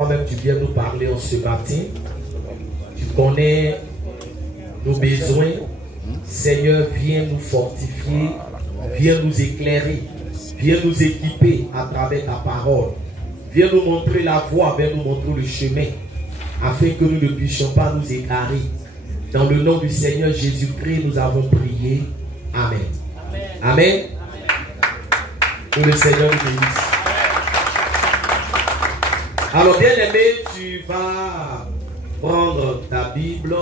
Toi-même, tu viens nous parler en ce matin. Tu connais nos besoins. Seigneur, viens nous fortifier, viens nous éclairer, viens nous équiper à travers ta parole. Viens nous montrer la voie, viens nous montrer le chemin, afin que nous ne puissions pas nous égarer. Dans le nom du Seigneur Jésus-Christ, nous avons prié. Amen. Amen. Amen. Que le Seigneur nous bénisse. Alors, bien aimé, tu vas prendre ta Bible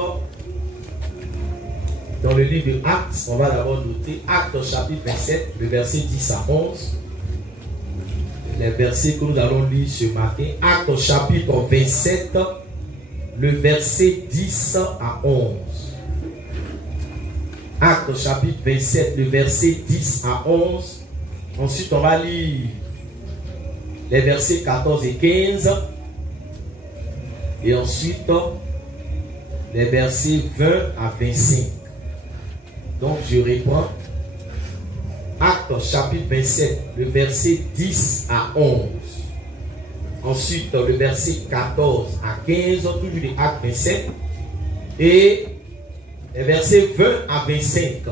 dans le livre de Actes. On va d'abord noter Actes chapitre 27, le verset 10 à 11. Les versets que nous allons lire ce matin. Actes chapitre 27, le verset 10 à 11. Actes chapitre 27, le verset 10 à 11. Ensuite, on va lire les versets 14 et 15. Et ensuite, les versets 20 à 25. Donc, je reprends. Actes chapitre 27, le verset 10 à 11. Ensuite, le verset 14 à 15, toujours de Actes 27. Et les versets 20 à 25.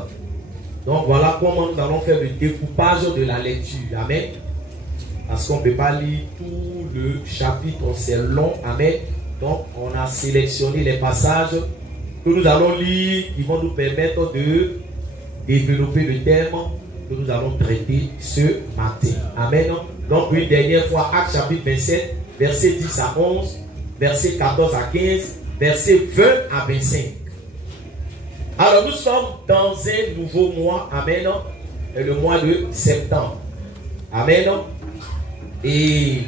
Donc, voilà comment nous allons faire le découpage de la lecture. Amen. Parce qu'on ne peut pas lire tout le chapitre, c'est long. Amen. Donc, on a sélectionné les passages que nous allons lire qui vont nous permettre de développer le thème que nous allons traiter ce matin. Amen. Donc, une dernière fois, Actes chapitre 27, verset 10 à 11, verset 14 à 15, verset 20 à 25. Alors, nous sommes dans un nouveau mois. Amen. Le mois de septembre. Amen. Et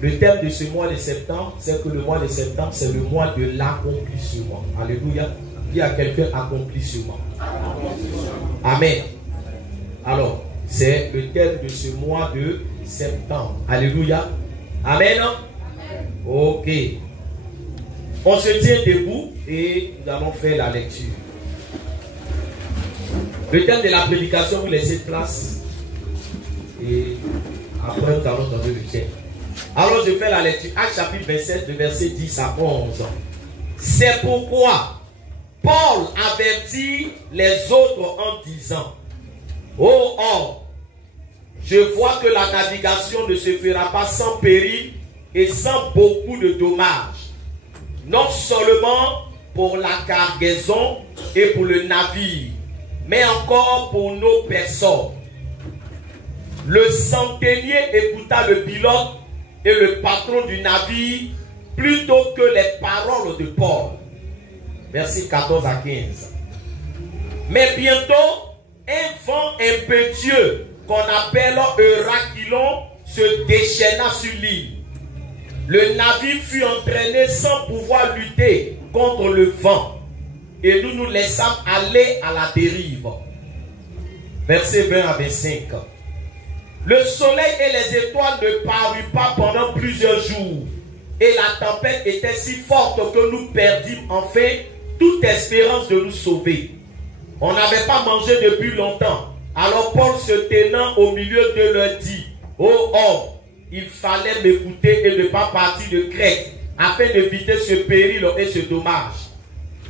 le thème de ce mois de septembre, c'est que le mois de septembre, c'est le mois de l'accomplissement. Alléluia. Il y a quelqu'un accomplissement. Amen. Alors, c'est le thème de ce mois de septembre. Alléluia. Amen. Ok. On se tient debout et nous allons faire la lecture. Le thème de la prédication, vous laissez place. Et après, nous allons donner le thème. Alors, je fais la lecture. Actes chapitre 27, le verset 10 à 11. C'est pourquoi Paul avertit les autres en disant: ô homme, je vois que la navigation ne se fera pas sans péril et sans beaucoup de dommages, non seulement pour la cargaison et pour le navire, mais encore pour nos personnes. Le centenier écouta le pilote et le patron du navire plutôt que les paroles de Paul. Versets 14 à 15. Mais bientôt, un vent impétueux qu'on appelle Eurachylon se déchaîna sur l'île. Le navire fut entraîné sans pouvoir lutter contre le vent et nous nous laissâmes aller à la dérive. Versets 20 à 25. Le soleil et les étoiles ne parurent pas pendant plusieurs jours et la tempête était si forte que nous perdîmes enfin toute espérance de nous sauver. On n'avait pas mangé depuis longtemps. Alors Paul, se tenant au milieu d'eux, leur dit: ô homme, il fallait m'écouter et ne pas partir de Crète, afin d'éviter ce péril et ce dommage.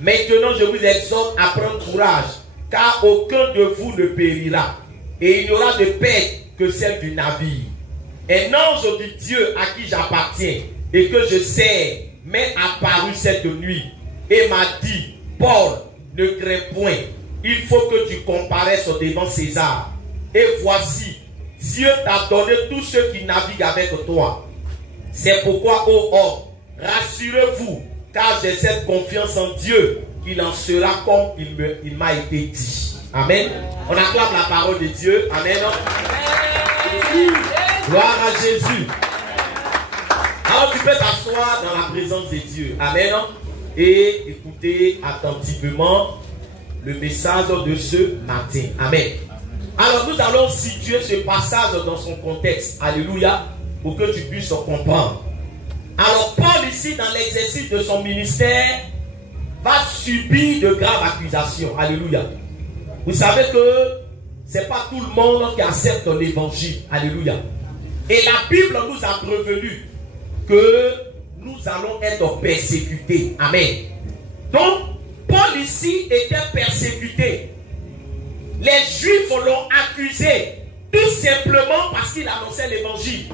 Maintenant, je vous exhorte à prendre courage, car aucun de vous ne périra, et il n'y aura de perte que celle du navire. Un ange de Dieu à qui j'appartiens et que je sers m'est apparu cette nuit et m'a dit: Paul, ne crains point, il faut que tu comparaisses devant César. Et voici, Dieu t'a donné tous ceux qui naviguent avec toi. C'est pourquoi, ô homme, rassurez-vous, car j'ai cette confiance en Dieu qu'il en sera comme il m'a été dit. Amen. On acclame la parole de Dieu. Amen. Gloire à Jésus. Alors tu peux t'asseoir dans la présence de Dieu. Amen. Et écouter attentivement le message de ce matin. Amen. Alors nous allons situer ce passage dans son contexte. Alléluia. Pour que tu puisses comprendre. Alors Paul ici, dans l'exercice de son ministère, va subir de graves accusations. Alléluia. Vous savez que ce n'est pas tout le monde qui accepte l'évangile. Alléluia. Et la Bible nous a prévenu que nous allons être persécutés. Amen. Donc, Paul ici était persécuté. Les Juifs l'ont accusé tout simplement parce qu'il annonçait l'évangile.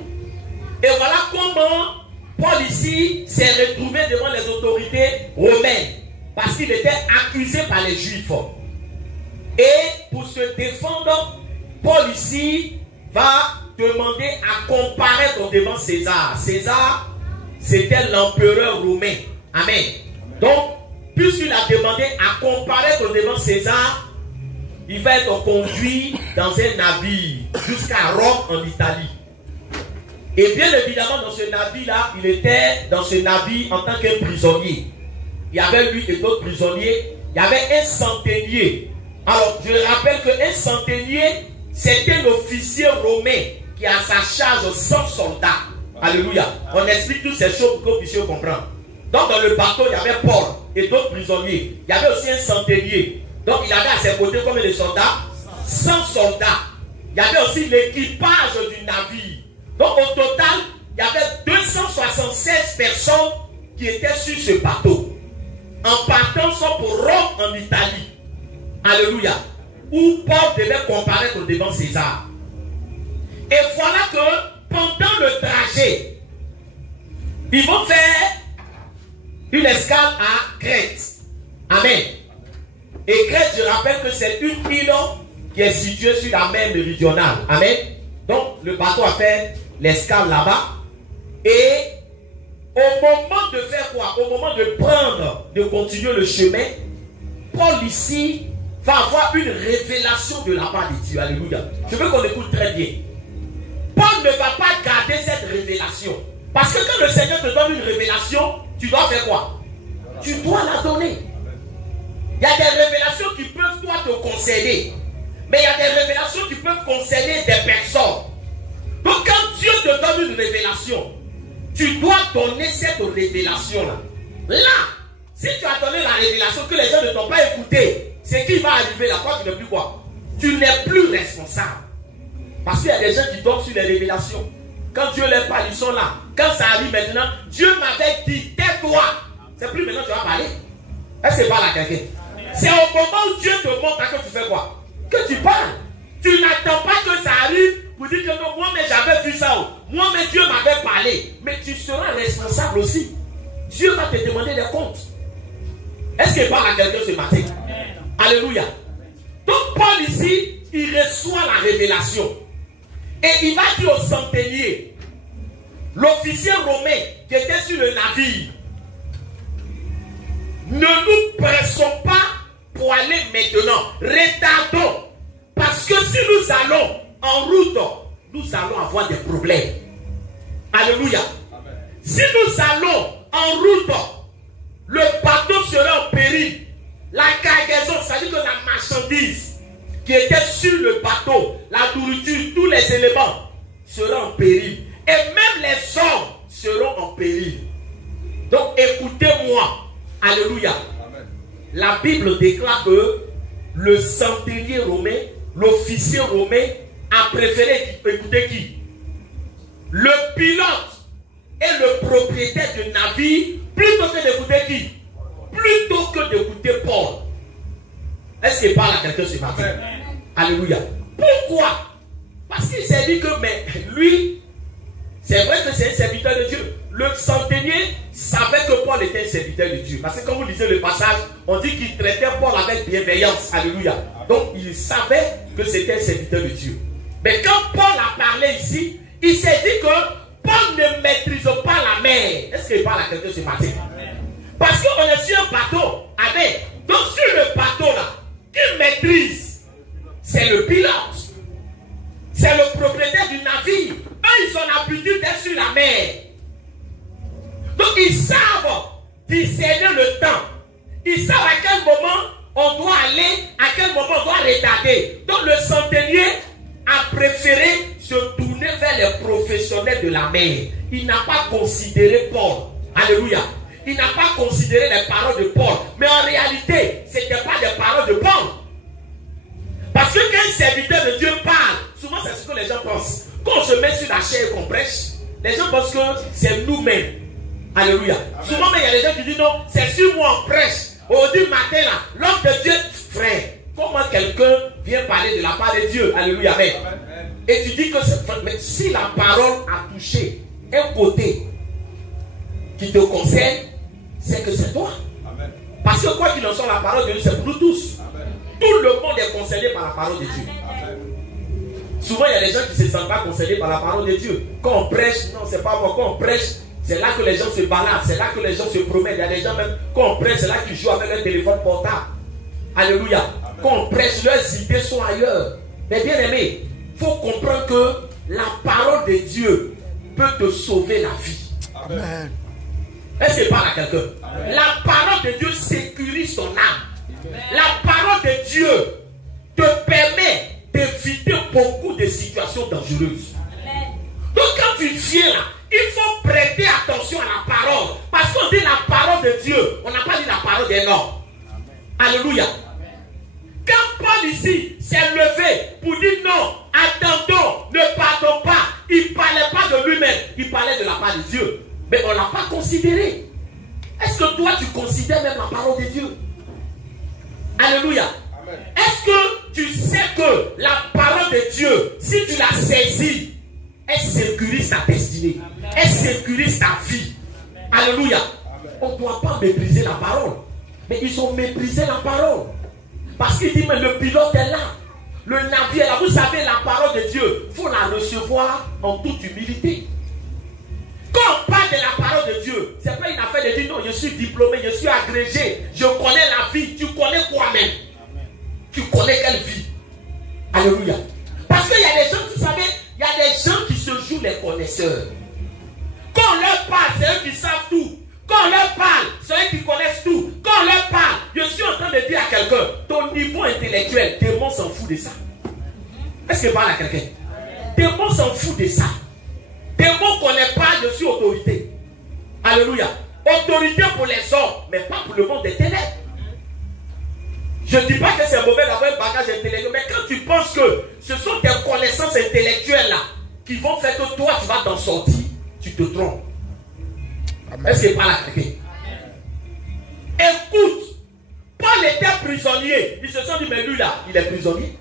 Et voilà comment Paul ici s'est retrouvé devant les autorités romaines. Parce qu'il était accusé par les Juifs. Et pour se défendre, Paul ici va demander à comparaître devant César. César, c'était l'empereur romain. Amen. Donc, puisqu'il a demandé à comparaître devant César, il va être conduit dans un navire jusqu'à Rome en Italie. Et bien évidemment, dans ce navire-là, il était dans ce navire en tant que prisonnier. Il y avait lui et d'autres prisonniers. Il y avait un centenier. Alors, je rappelle qu'un centenier, c'était l'officier romain qui a à sa charge 100 soldats. Alléluia. On explique toutes ces choses pour que vous puissiez comprendre. Donc, dans le bateau, il y avait Paul et d'autres prisonniers. Il y avait aussi un centenier. Donc, il avait à ses côtés combien de soldats? 100 soldats. Il y avait aussi l'équipage du navire. Donc, au total, il y avait 276 personnes qui étaient sur ce bateau. En partant soit pour Rome en Italie. Alléluia. Où Paul devait comparaître devant César. Et voilà que pendant le trajet, ils vont faire une escale à Crète. Amen. Et Crète, je rappelle que c'est une île qui est située sur la mer méridionale. Amen. Donc, le bateau a fait l'escale là-bas. Et au moment de faire quoi? Au moment de prendre, de continuer le chemin, Paul ici va avoir une révélation de la part de Dieu. Alléluia. Je veux qu'on écoute très bien. Paul ne va pas garder cette révélation. Parce que quand le Seigneur te donne une révélation, tu dois faire quoi? Tu dois la donner. Il y a des révélations qui peuvent toi te concerner. Mais il y a des révélations qui peuvent concerner des personnes. Donc quand Dieu te donne une révélation, tu dois donner cette révélation-là. Là, si tu as donné la révélation que les gens ne t'ont pas écouté, c'est qui va arriver là, toi tu n'es plus quoi? Tu n'es plus responsable. Parce qu'il y a des gens qui dorment sur les révélations. Quand Dieu leur parle, ils sont là. Quand ça arrive maintenant, Dieu m'avait dit, tais-toi. C'est plus maintenant que tu vas parler. Est-ce que c'est pas là quelqu'un? C'est au moment où Dieu te montre que tu fais quoi? Que tu parles. Tu n'attends pas que ça arrive pour dire que non, moi mais j'avais vu ça. Moi mais Dieu m'avait parlé. Mais tu seras responsable aussi. Dieu va te demander des comptes. Est-ce qu'il parle à quelqu'un ce matin? Alléluia. Donc Paul ici, il reçoit la révélation. Et il va dire au centenier, l'officier romain qui était sur le navire, ne nous pressons pas pour aller maintenant. Retardons. Parce que si nous allons en route, nous allons avoir des problèmes. Alléluia. Amen. Si nous allons en route, le bateau sera en péril. La cargaison, c'est-à-dire que la marchandise qui était sur le bateau, la nourriture, tous les éléments seront en péril. Et même les hommes seront en péril. Donc écoutez-moi. Alléluia. Amen. La Bible déclare que le centenier romain, l'officier romain, a préféré écouter qui? Le pilote et le propriétaire du navire, plutôt que d'écouter qui? Plutôt que d'écouter Paul. Est-ce qu'il parle à quelqu'un ce matin? Alléluia. Pourquoi? Parce qu'il s'est dit que mais lui, c'est vrai que c'est un serviteur de Dieu. Le centenier savait que Paul était un serviteur de Dieu. Parce que quand vous lisez le passage, on dit qu'il traitait Paul avec bienveillance. Alléluia. Donc il savait que c'était un serviteur de Dieu. Mais quand Paul a parlé ici, il s'est dit que Paul ne maîtrise pas la mer. Est-ce qu'il parle à quelqu'un ce matin? Parce qu'on est sur un bateau. Amen. Donc sur le bateau là, qui maîtrise, c'est le pilote. C'est le propriétaire du navire. Eux, ils ont l'habitude d'être sur la mer. Donc ils savent discerner le temps. Ils savent à quel moment on doit aller, à quel moment on doit retarder. Donc le centenier a préféré se tourner vers les professionnels de la mer. Il n'a pas considéré Paul. Alléluia. Il n'a pas considéré les paroles de Paul. Mais en réalité, ce n'était pas des paroles de Paul. Parce que quand un serviteur de Dieu parle, souvent c'est ce que les gens pensent. Quand on se met sur la chair et qu'on prêche, Les gens pensent que c'est nous-mêmes. Alléluia. Amen. Souvent, il y a des gens qui disent non, c'est sur moi on prêche. Aujourd'hui matin, là, l'homme de Dieu, frère, comment quelqu'un vient parler de la part de Dieu? Alléluia. Amen. Amen. Et tu dis que mais si la parole a touché un côté qui te concerne, c'est que c'est toi. Amen. Parce que quoi qu'il en soit, la parole de Dieu, c'est pour nous tous. Amen. Tout le monde est concerné par la parole de Dieu. Amen. Souvent, il y a des gens qui ne se sentent pas concernés par la parole de Dieu. Quand on prêche, non, c'est pas moi. Quand on prêche, c'est là que les gens se baladent, c'est là que les gens se promènent. Il y a des gens même, quand on prêche, c'est là qu'ils jouent avec leur téléphone portable. Alléluia. Amen. Quand on prêche, leurs idées sont ailleurs. Mais bien aimé, il faut comprendre que la parole de Dieu peut te sauver la vie. Amen. Est-ce que parle à quelqu'un? La parole de Dieu sécurise ton âme. Amen. La parole de Dieu te permet d'éviter beaucoup de situations dangereuses. Amen. Donc quand tu viens là, il faut prêter attention à la parole. Parce qu'on dit la parole de Dieu. On n'a pas dit la parole des hommes. Alléluia. Amen. Quand Paul ici s'est levé pour dire non, attendons, ne partons pas. Il ne parlait pas de lui-même. Il parlait de la part de Dieu. Mais on ne l'a pas considéré. Est-ce que toi tu considères même la parole de Dieu? Alléluia. Amen. Est-ce que tu sais que la parole de Dieu, si tu la saisis, elle sécurise ta destinée. Amen. Elle sécurise ta vie. Amen. Alléluia. Amen. On ne doit pas mépriser la parole. Mais ils ont méprisé la parole. Parce qu'il dit, mais le pilote est là. Le navire est là. Vous savez, la parole de Dieu, il faut la recevoir en toute humilité. Quand on parle de la parole de Dieu, c'est pas une affaire de dire non, je suis diplômé, je suis agrégé, je connais la vie. Tu connais quoi même? Tu connais quelle vie? Alléluia. Parce qu'il y a des gens, vous savez, il y a des gens qui se jouent les connaisseurs. Quand on leur parle, c'est eux qui savent tout. Quand on leur parle, c'est eux qui connaissent tout. Quand on leur parle, je suis en train de dire à quelqu'un, ton niveau intellectuel, démon s'en fout de ça. Est-ce que je parle à quelqu'un? Démon s'en fout de ça. Démon ne connaît pas, je suis autorité. Alléluia. Autorité pour les hommes, mais pas pour le monde des ténèbres. Je ne dis pas que c'est mauvais d'avoir un bagage intellectuel, mais quand tu penses que ce sont tes connaissances intellectuelles là qui vont faire que toi tu vas t'en sortir, tu te trompes. Est-ce qu'il parle à quelqu'un? Écoute, Paul était prisonnier. Ils se sont dit, mais lui là, il est prisonnier.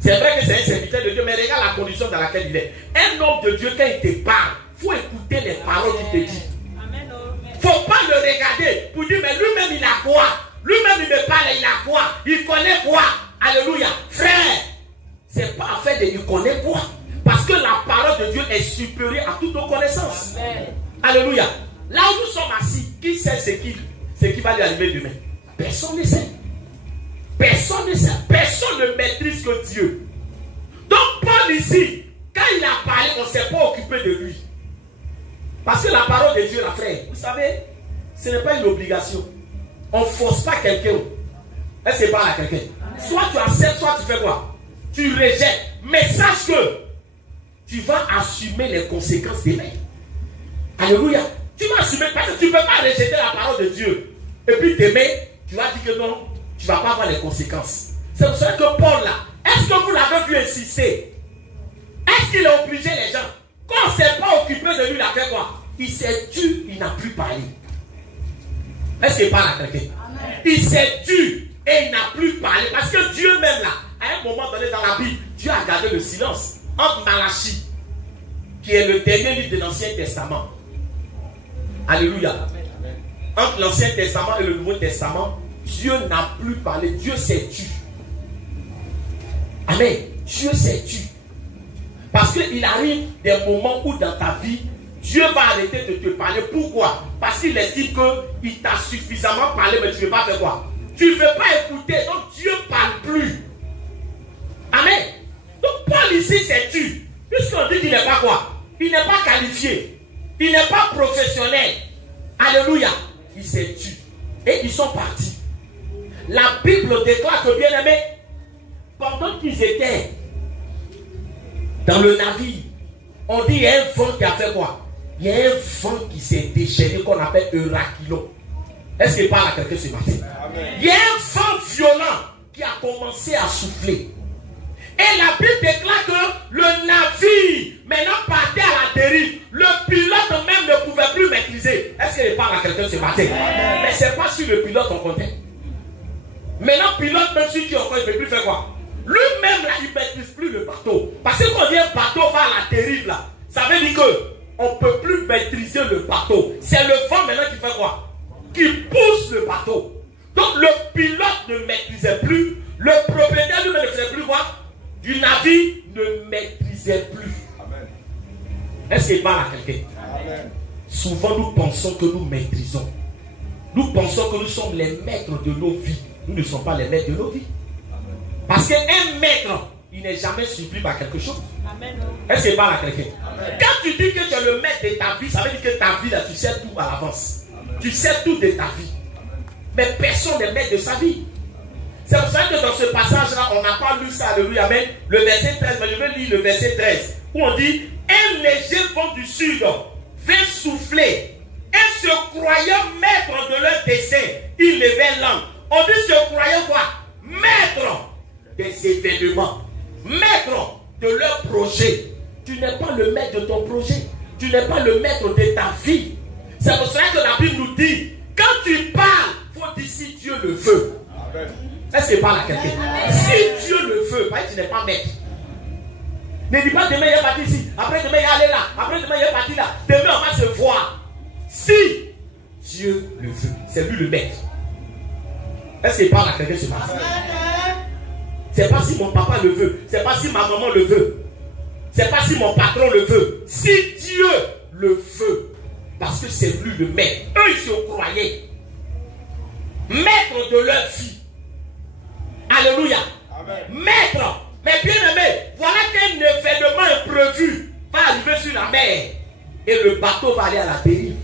C'est vrai que c'est un serviteur de Dieu, mais regarde la condition dans laquelle il est. Un homme de Dieu, quand il te parle, il faut écouter les paroles qu'il te dit. Il ne faut pas le regarder pour dire, mais lui-même il a quoi? Lui-même il me parle, il a quoi? Il connaît quoi? Alléluia. Frère, c'est pas affaire de il connaît quoi? Parce que la parole de Dieu est supérieure à toutes nos connaissances. Amen. Alléluia. Là où nous sommes assis, qui sait ce qui va lui arriver demain? Personne ne sait. Personne ne sait. Personne ne maîtrise que Dieu. Donc Paul ici, quand il a parlé, on ne s'est pas occupé de lui. Parce que la parole de Dieu, la frère, vous savez, ce n'est pas une obligation. On ne force pas quelqu'un. Est-ce que parle à quelqu'un? Soit tu acceptes, soit tu fais quoi? Tu rejettes. Mais sache que tu vas assumer les conséquences demain. Alléluia. Tu vas assumer parce que tu ne peux pas rejeter la parole de Dieu. Et puis demain, tu vas dire que non, tu ne vas pas avoir les conséquences. C'est pour ça que Paul là, est-ce que vous l'avez vu insister? Est-ce qu'il a obligé les gens? Quand on ne s'est pas occupé de lui, il a fait quoi? Il s'est tué, il n'a plus parlé. Est-ce qu'il parle à quelqu'un? Il s'est tué et il n'a plus parlé. Parce que Dieu même là, à un moment donné dans la Bible, Dieu a gardé le silence. Entre Malachie, qui est le dernier livre de l'Ancien Testament. Alléluia. Entre l'Ancien Testament et le Nouveau Testament, Dieu n'a plus parlé. Dieu s'est tué. Amen. Dieu s'est tué. Parce qu'il arrive des moments où dans ta vie, Dieu va arrêter de te parler. Pourquoi? Parce qu'il estime qu'il t'a suffisamment parlé, mais tu ne veux pas faire quoi? Tu ne veux pas écouter, donc Dieu ne parle plus. Amen. Donc Paul ici s'est tué. Puisqu'on dit qu'il n'est pas quoi? Il n'est pas qualifié. Il n'est pas professionnel. Alléluia. Il s'est tué. Et ils sont partis. La Bible déclare que, bien aimé, pendant qu'ils étaient dans le navire, on dit qu'il y a un vent qui a fait quoi? Il y a un vent qui s'est déchaîné qu'on appelle Eurakilo. Est-ce qu'il parle à quelqu'un ce matin? Amen. Il y a un vent violent qui a commencé à souffler. Et la Bible déclare que le navire maintenant partait à la dérive. Le pilote même ne pouvait plus maîtriser. Est-ce qu'il parle à quelqu'un ce matin? Mais c'est pas sur le pilote on comptait. Maintenant, pilote, même si tu encore, il ne peut plus faire quoi? Lui-même, là, il ne maîtrise plus le bateau. Parce que quand un bateau va à la dérive, là, ça veut dire qu'on ne peut plus maîtriser le bateau. C'est le vent maintenant qui fait quoi? Qui pousse le bateau. Donc, le pilote ne maîtrisait plus. Le propriétaire lui-même ne faisait plus quoi? Du navire ne maîtrisait plus. Amen. Est-ce qu'il parle à quelqu'un? Souvent, nous pensons que nous maîtrisons. Nous pensons que nous sommes les maîtres de nos vies. Nous ne sommes pas les maîtres de nos vies. Parce qu'un maître, il n'est jamais surpris par quelque chose. Est-ce qu'il parle à quelqu'un? Quand tu dis que tu es le maître de ta vie, ça veut dire que ta vie, là, tu sais tout à l'avance. Tu sais tout de ta vie. Mais personne n'est maître de sa vie. C'est pour ça que dans ce passage-là, on n'a pas lu ça, alléluia, amen. Le verset 13, mais je vais lire le verset 13, où on dit, un léger vent du sud vint souffler, et se croyant maître de leur dessein, ils levaient l'angle. On dit se croyant quoi? Maître des événements, maître de leur projet. Tu n'es pas le maître de ton projet. Tu n'es pas le maître de ta vie. C'est pour cela que la Bible nous dit, quand tu parles, il faut dire si Dieu le veut. Est-ce qu'il parle à quelqu'un? Si Dieu le veut, tu n'es pas maître. Ne dis pas demain il est parti ici, après demain il est allé là, après demain il est parti là, demain on va se voir. Si Dieu le veut, c'est lui le maître. Est-ce qu'il parle à quelqu'un ce matin? C'est pas si mon papa le veut, c'est pas si ma maman le veut, c'est pas si mon patron le veut. Si Dieu le veut, parce que c'est lui le maître. Eux ils se croyaient maître de leur vie. Alléluia. Amen. Maître. Mais bien aimé, voilà qu'un événement imprévu va arriver sur la mer et le bateau va aller à la dérive.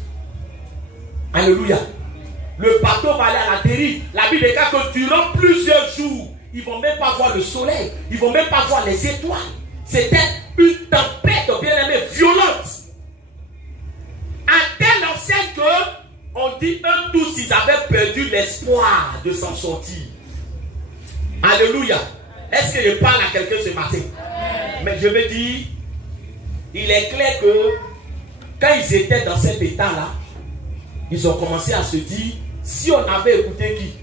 Alléluia. Le bateau va aller à la dérive. La Bible déclare que durant plusieurs jours, ils ne vont même pas voir le soleil, ils ne vont même pas voir les étoiles. C'était une tempête, bien aimé, violente. À telle enseigne que on dit eux tous, ils avaient perdu l'espoir de s'en sortir. Alléluia. Est-ce que je parle à quelqu'un ce matin? Mais je veux dire, il est clair que quand ils étaient dans cet état-là, ils ont commencé à se dire, si on avait écouté qui?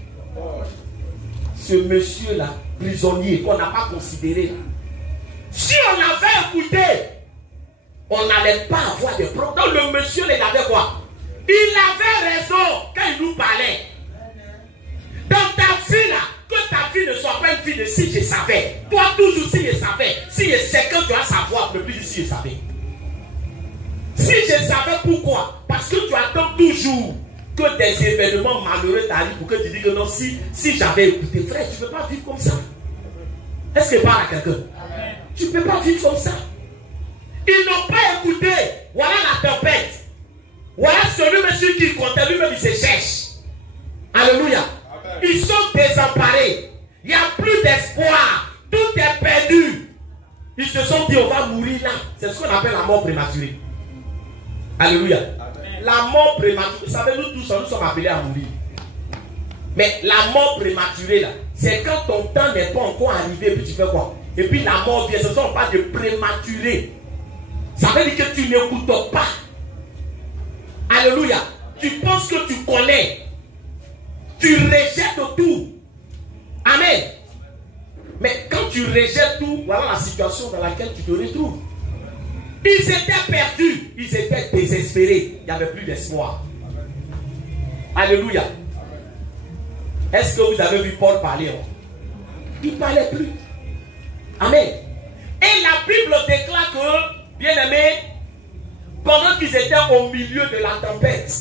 Ce monsieur-là, prisonnier, qu'on n'a pas considéré là. Si on avait écouté, on n'allait pas avoir de problème. Donc le monsieur, il avait quoi? Il avait raison quand il nous parlait. Dans ta vie là, que ta vie ne soit pas une vie de si je savais. Toi toujours si je savais. Si je sais que tu dois savoir, ne plus dire si je savais. Si je savais pourquoi? Parce que tu attends toujours que des événements malheureux t'arrivent pour que tu dises que non, si j'avais écouté. Frère, tu ne peux pas vivre comme ça. Est-ce que je parle à quelqu'un? Tu ne peux pas vivre comme ça. Ils n'ont pas écouté. Voilà la tempête. Voilà celui monsieur qui comptait lui-même, il se cherche. Alléluia. Ils sont désemparés. Il n'y a plus d'espoir. Tout est perdu. Ils se sont dit on va mourir là. C'est ce qu'on appelle la mort prématurée. Alléluia. Amen. La mort prématurée. Vous savez, nous tous, nous sommes appelés à mourir. Mais la mort prématurée là, c'est quand ton temps n'est pas encore arrivé et puis tu fais quoi? Et puis la mort vient. Ce ne sont pas de prématuré. Ça veut dire que tu n'écoutes pas. Alléluia. Tu penses que tu connais. Tu rejettes tout. Amen. Mais quand tu rejettes tout, voilà la situation dans laquelle tu te retrouves. Ils étaient perdus. Ils étaient désespérés. Il n'y avait plus d'espoir. Alléluia. Est-ce que vous avez vu Paul parler? Il ne parlait plus. Amen. Et la Bible déclare que, bien aimé, pendant qu'ils étaient au milieu de la tempête,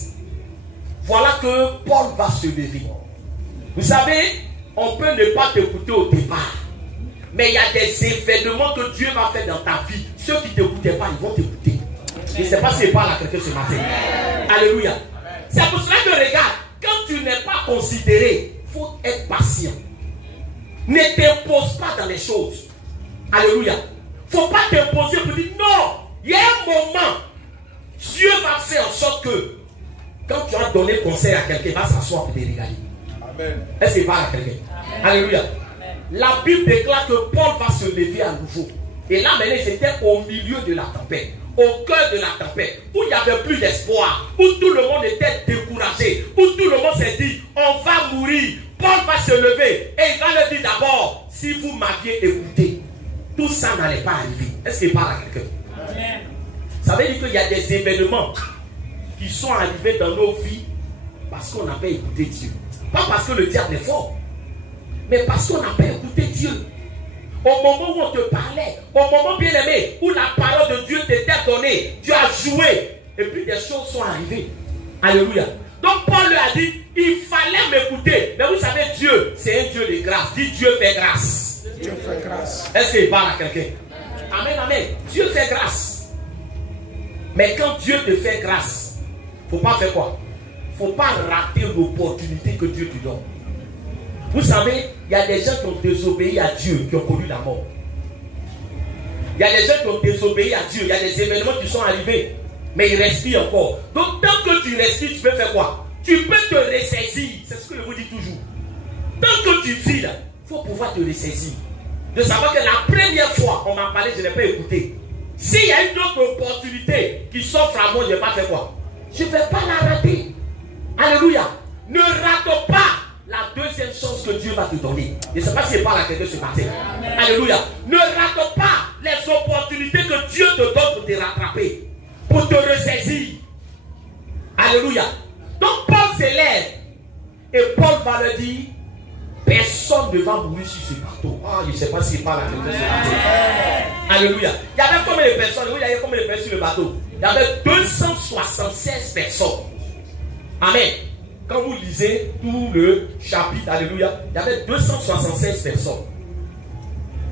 voilà que Paul va se lever. Vous savez, on peut ne pas t'écouter au départ. Mais il y a des événements que Dieu va faire dans ta vie. Ceux qui ne t'écoutaient pas, ils vont t'écouter. Je ne sais pas si je parle à quelqu'un ce matin. Alléluia. C'est pour cela que regarde, quand tu n'es pas considéré, il faut être patient. Ne t'impose pas dans les choses. Alléluia. Il ne faut pas t'imposer pour dire non. Il y a un moment, Dieu va faire en sorte que quand tu as donné conseil à quelqu'un, il va s'asseoir pour te regarder. Est-ce qu'il parle à quelqu'un? Alléluia. la Bible déclare que Paul va se lever à nouveau. Et là, maintenant, c'était au milieu de la tempête, au cœur de la tempête, où il n'y avait plus d'espoir, où tout le monde était découragé, où tout le monde s'est dit, on va mourir. Paul va se lever et il va leur dire d'abord, si vous m'aviez écouté, tout ça n'allait pas arriver. Est-ce qu'il parle à quelqu'un? Ça veut dire qu'il y a des événements qui sont arrivés dans nos vies parce qu'on n'a pas écouté Dieu. Pas parce que le diable est fort, mais parce qu'on n'a pas écouté Dieu. Au moment où on te parlait, au moment bien aimé, où la parole de Dieu t'était donnée, tu as joué, et puis des choses sont arrivées. Alléluia. Donc Paul lui a dit, il fallait m'écouter. Mais vous savez, Dieu, c'est un Dieu de grâce. Dis, Dieu fait grâce. Dieu fait grâce. Est-ce qu'il parle à quelqu'un? Amen, amen. Dieu fait grâce. Mais quand Dieu te fait grâce, il ne faut pas faire quoi? Il ne faut pas rater l'opportunité que Dieu te donne. Vous savez, il y a des gens qui ont désobéi à Dieu, qui ont connu la mort. Il y a des gens qui ont désobéi à Dieu. Il y a des événements qui sont arrivés, mais ils respirent encore. Donc, tant que tu respires, tu peux faire quoi? Tu peux te ressaisir. C'est ce que je vous dis toujours. Tant que tu vis, il faut pouvoir te ressaisir. De savoir que la première fois, on m'a parlé, je n'ai pas écouté. S'il y a une autre opportunité qui s'offre à moi, je ne vais pas faire quoi? Je ne vais pas la rater. Alléluia. Ne rate pas la deuxième chance que Dieu va te donner. Je ne sais pas si je parle à quelqu'un ce matin. Alléluia. Ne rate pas les opportunités que Dieu te donne pour te rattraper, pour te ressaisir. Alléluia. Donc Paul s'élève et Paul va leur dire, personne ne va mourir sur ce bateau. Ah, je ne sais pas s'il parle à quelqu'un ce matin. Alléluia. Il y avait combien de personnes? Oui, il y avait combien de personnes sur le bateau? Il y avait 276 personnes. Amen. Quand vous lisez tout le chapitre, alléluia, il y avait 276 personnes.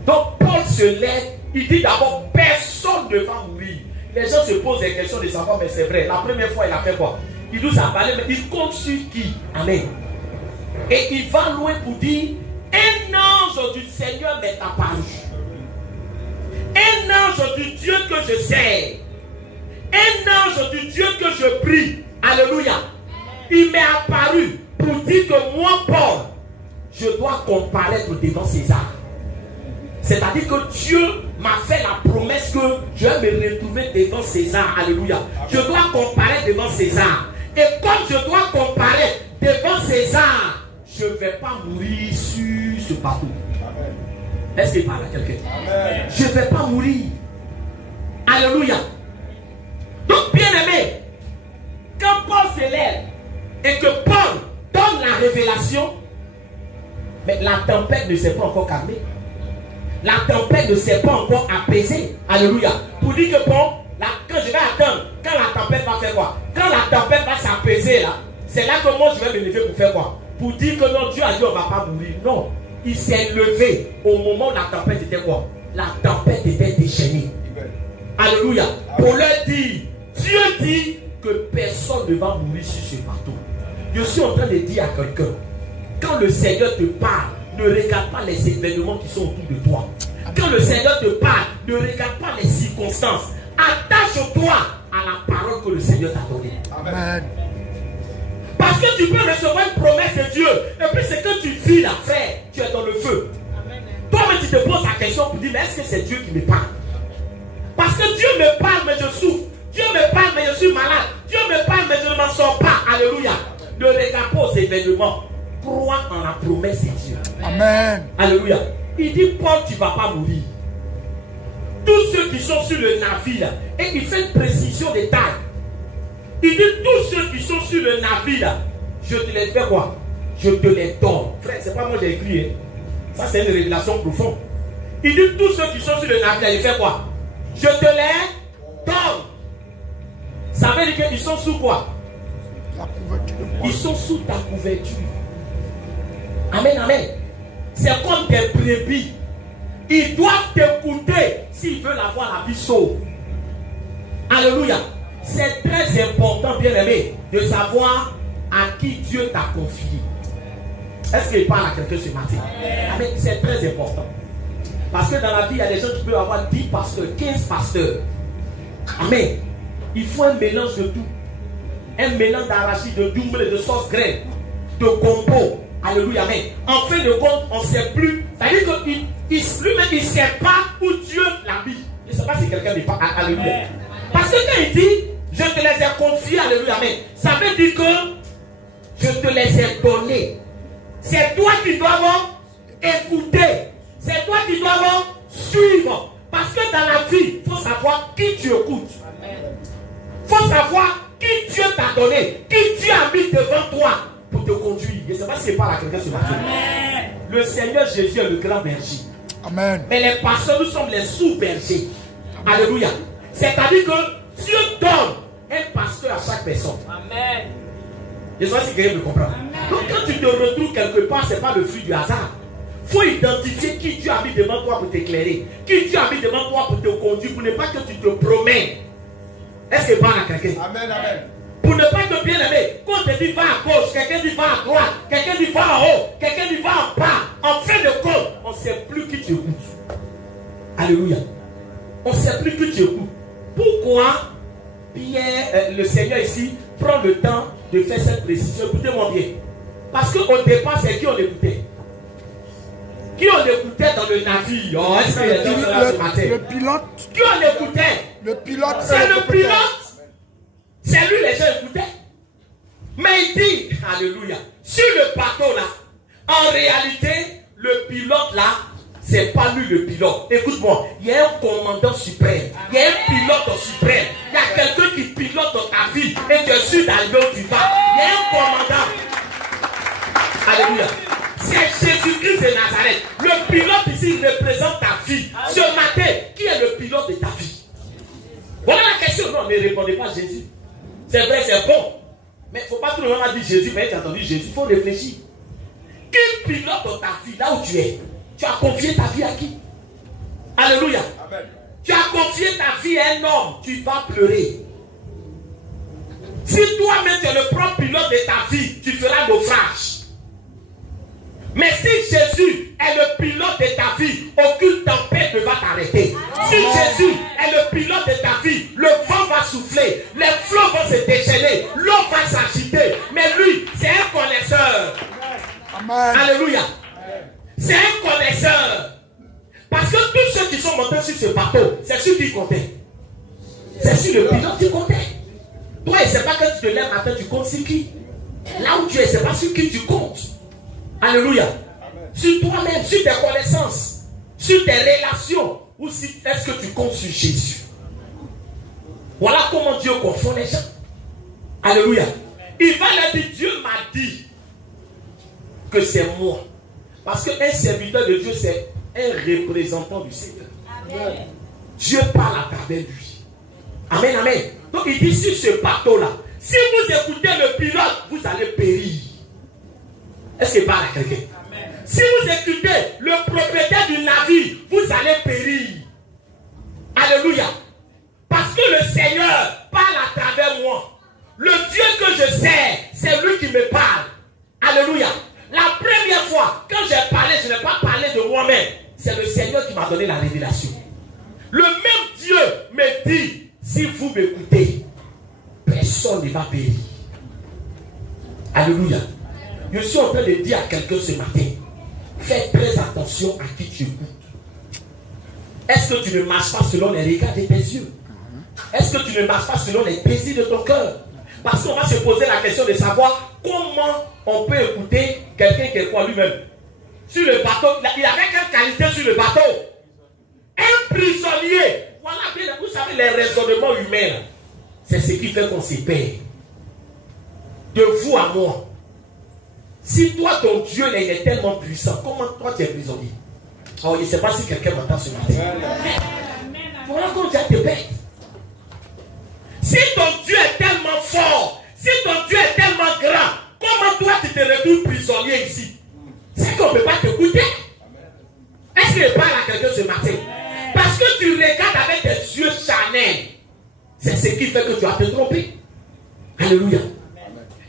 Donc Paul se lève, il dit d'abord, personne ne va mourir. Les gens se posent des questions de savoir, mais c'est vrai. La première fois, il a fait quoi? Il nous a parlé, mais il compte sur qui? Amen. Et il va loin pour dire, un ange du Seigneur m'est apparu. Un ange du Dieu que je sers. Un ange du Dieu que je prie. Alléluia. Il m'est apparu pour dire que moi, Paul, je dois comparaître devant César. C'est-à-dire que Dieu m'a fait la promesse que je vais me retrouver devant César. Alléluia. Je dois comparaître devant César. Et comme je dois comparaître devant César, je ne vais pas mourir sur ce bateau. Est-ce qu'il parle à quelqu'un? Je ne vais pas mourir. Alléluia. Donc, bien aimé, quand Paul s'élève et que Paul donne la révélation, mais la tempête ne s'est pas encore calmée. La tempête ne s'est pas encore apaisée. Alléluia. Pour dire que bon, là, quand je vais attendre, quand la tempête va faire quoi? Quand la tempête va s'apaiser là, c'est là que moi je vais me lever pour faire quoi? Pour dire que non, Dieu a dit on ne va pas mourir. Non. Il s'est levé au moment où la tempête était quoi? La tempête était déchaînée. Alléluia. Pour leur dire, Dieu dit que personne ne va mourir sur ce bateau. Je suis en train de dire à quelqu'un, quand le Seigneur te parle, ne regarde pas les événements qui sont autour de toi. Quand le Seigneur te parle, ne regarde pas les circonstances. Attache-toi à la parole que le Seigneur t'a donnée. Amen. Parce que tu peux recevoir une promesse de Dieu. Et puis c'est que tu vis la frère, tu es dans le feu. Toi-même tu te poses la question pour dire, mais est-ce que c'est Dieu qui me parle? Parce que Dieu me parle, mais je souffre. Dieu me parle, mais je suis malade. Dieu me parle, mais je ne m'en sors pas. Alléluia. Ne regarde pas aux événements. Crois en la promesse de Dieu. Amen. Alléluia. Il dit, Paul, tu ne vas pas mourir. Tous ceux qui sont sur le navire, et il fait une précision des tailles. Il dit, tous ceux qui sont sur le navire, je te les fais quoi? Je te les donne. Frère, c'est pas moi qui j'ai écrit. Hein? Ça, c'est une révélation profonde. Il dit, tous ceux qui sont sur le navire, il fait quoi? Je te les donne. Ça veut dire qu'ils sont sous quoi? La couverture. Ils sont sous ta couverture. Amen, amen. C'est comme des brebis. Ils doivent t'écouter s'ils veulent avoir la vie sauve. Alléluia. C'est très important, bien aimé, de savoir à qui Dieu t'a confié. Est-ce qu'il parle à quelqu'un ce matin? Amen. C'est très important. Parce que dans la vie, il y a des gens qui peuvent avoir 10 pasteurs, 15 pasteurs. Amen. Il faut un mélange de tout. Un mélange d'arachide, de double, de sauce graine, de combo. Alléluia, amen. En fin de compte, on ne sait plus. C'est-à-dire que lui-même, il ne sait pas où Dieu l'a mis. Je ne sais pas si quelqu'un dit pas. Alléluia. Parce que quand il dit, je te les ai confiés, alléluia, amen, ça veut dire que je te les ai donnés. C'est toi qui dois écouter. C'est toi qui dois suivre. Parce que dans la vie, il faut savoir qui tu écoutes. Il faut savoir qui Dieu t'a donné, qui Dieu a mis devant toi pour te conduire. Je ne sais pas si il parle à quelqu'un ce matin. Le Seigneur Jésus est le grand berger. Amen. Mais les pasteurs, nous sommes les sous-bergers. Alléluia. C'est-à-dire que Dieu donne un pasteur à chaque personne. Amen. Je ne sais pas si quelqu'un me comprend. Amen. Donc quand tu te retrouves quelque part, ce n'est pas le fruit du hasard. Il faut identifier qui Dieu a mis devant toi pour t'éclairer. Qui Dieu a mis devant toi pour te conduire, pour ne pas que tu te promènes. Est-ce que parle à quelqu'un? Amen, amen. Pour ne pas te bien aimer, quand on te dit va à gauche, quelqu'un dit va à droite, quelqu'un dit va en haut, quelqu'un dit va en bas. En fin de compte, on ne sait plus qui tu écoutes. Alléluia. On ne sait plus qui tu écoutes. Pourquoi Pierre, le Seigneur ici, prend le temps de faire cette précision? Écoutez-moi bien. Parce qu'au départ, c'est qui on écoutait? Qui on écoutait dans le navire? Oh, est-ce qu'il y a des gens là ce matin? Le pilote. Qui on écoutait? Le pilote. C'est le pilote. C'est lui les gens écoutaient. Mais il dit, alléluia, sur le bateau là, en réalité, le pilote là, c'est pas lui le pilote. Écoute-moi, il y a un commandant suprême, il y a un pilote suprême, il y a quelqu'un qui pilote ta vie et tu es sûr d'arriver où tu vas. Il y a un commandant. Alléluia. C'est Jésus-Christ de Nazareth. Le pilote ici représente ta vie. Ce matin, qui est le pilote de ta vie? Voilà la question. Non, ne répondez pas à Jésus. C'est vrai, c'est bon. Mais il ne faut pas tout le monde dire Jésus, mais tu as entendu Jésus. Il faut réfléchir. Qui pilote ta vie là où tu es? Tu as confié ta vie à qui? Alléluia. Amen. Tu as confié ta vie à un homme, tu vas pleurer. Si toi-même tu es le propre pilote de ta vie, tu feras naufrage. Mais si Jésus est le pilote de ta vie, aucune tempête ne va t'arrêter. Si Jésus est le pilote de ta vie, le vent va souffler, les flots vont se déchaîner, l'eau va s'agiter. Mais lui, c'est un connaisseur. Amen. Alléluia. C'est un connaisseur. Parce que tous ceux qui sont montés sur ce bateau, c'est celui qui comptait. C'est sur le pilote qui comptait. Toi, c'est pas que tu te lèves matin, tu comptes sur qui. Là où tu es, c'est pas sur qui tu comptes. Alléluia. Amen. Sur toi-même, sur tes connaissances, sur tes relations, ou si est-ce que tu comptes sur Jésus? Voilà comment Dieu confond les gens. Alléluia. Il va leur dire, Dieu m'a dit que c'est moi. Parce qu'un serviteur de Dieu, c'est un représentant du Seigneur. Amen. Dieu parle à travers lui. Amen, amen. Donc il dit sur ce bateau-là, si vous écoutez le pilote, vous allez périr. Est-ce qu'il parle à quelqu'un? Si vous écoutez le propriétaire du navire, vous allez périr. Alléluia. Parce que le Seigneur parle à travers moi. Le Dieu que je sers, c'est lui qui me parle. Alléluia. La première fois, quand j'ai parlé, je n'ai pas parlé de moi-même. C'est le Seigneur qui m'a donné la révélation. Le même Dieu me dit, si vous m'écoutez, personne ne va périr. Alléluia. Je suis en train de dire à quelqu'un ce matin, fais très attention à qui tu écoutes. Est-ce que tu ne marches pas selon les regards de tes yeux? Est-ce que tu ne marches pas selon les plaisirs de ton cœur? Parce qu'on va se poser la question de savoir comment on peut écouter quelqu'un qui est quoi lui-même. Sur le bateau, il avait quelle qualité sur le bateau? Un prisonnier. Voilà bien, vous savez, les raisonnements humains, c'est ce qui fait qu'on se perd. De vous à moi. Si toi, ton Dieu, il est tellement puissant, comment toi tu es prisonnier? Oh, je ne sais pas si quelqu'un m'entend ce matin. Voilà comment Dieu te bête. Si ton Dieu est tellement fort, si ton Dieu est tellement grand, comment toi tu te retrouves prisonnier ici? C'est qu'on ne peut pas t'écouter. Est-ce que je parle à quelqu'un ce matin? Parce que tu regardes avec tes yeux charnels. C'est ce qui fait que tu vas te tromper. Alléluia.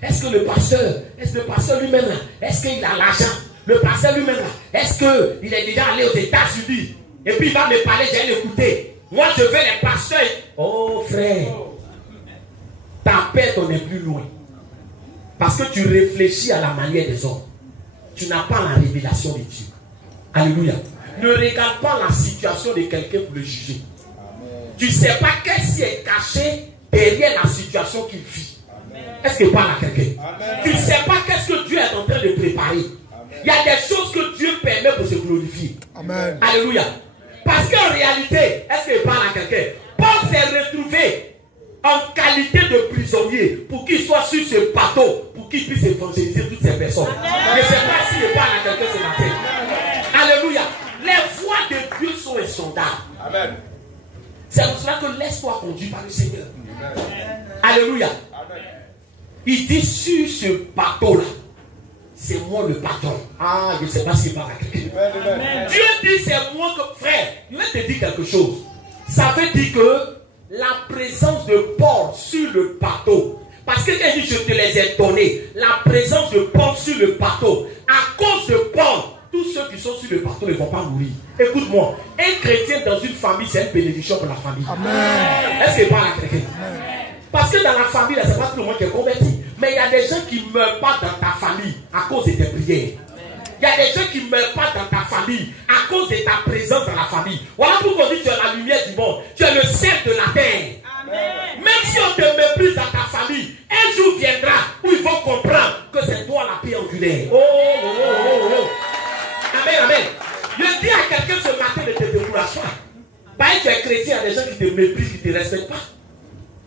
Est-ce que le pasteur lui-même là, est-ce qu'il a l'argent? Le pasteur lui-même là, est-ce qu'il est déjà allé aux États-Unis? Et puis il va me parler, j'ai l'écouter. Moi je veux les pasteurs. Oh frère, ta perte on est plus loin. Parce que tu réfléchis à la manière des hommes. tu n'as pas la révélation de Dieu. Alléluia. Ne regarde pas la situation de quelqu'un pour le juger. Tu ne sais pas qu'est-ce qui est caché derrière la situation qu'il vit. Est-ce qu'il parle à quelqu'un? Tu ne sais pas qu'est-ce que Dieu est en train de préparer. Il y a des choses que Dieu permet pour se glorifier. Amen. Alléluia. Parce qu'en réalité, est-ce qu'il parle à quelqu'un? Paul s'est retrouvé en qualité de prisonnier pour qu'il soit sur ce bateau, pour qu'il puisse évangéliser toutes ces personnes. Je ne sais pas s'il parle à quelqu'un ce matin. Alléluia. Les voies de Dieu sont insondables. Amen. C'est pour cela que laisse-toi conduire par le Seigneur. Alléluia. Il dit sur ce bateau-là, c'est moi le patron. Ah, je ne sais pas s'il parle à quelqu'un. Dieu dit c'est moi que... Frère, je vais te dire quelque chose. Ça veut dire que la présence de Paul sur le bateau, parce que quand il dit je te les ai donnés, la présence de Paul sur le bateau, à cause de Paul, tous ceux qui sont sur le bateau ne vont pas mourir. Écoute-moi, un chrétien dans une famille, c'est une bénédiction pour la famille. Amen. Est-ce qu'il parle à quelqu'un? Parce que dans la famille, ce n'est pas tout le monde qui est converti. Mais il y a des gens qui ne meurent pas dans ta famille à cause de tes prières. Il y a des gens qui ne meurent pas dans ta famille à cause de ta présence dans la famille. Voilà pourquoi on dit tu es la lumière du monde. Tu es le sel de la terre. Amen. Même si on te méprise dans ta famille, un jour viendra où ils vont comprendre que c'est toi la pierre angulaire. Oh, oh, oh, oh, oh. Amen, amen. Je dis à quelqu'un ce matin de te décourager pas. Parce que tu es chrétien, il y a des gens qui te méprisent, qui ne te respectent pas.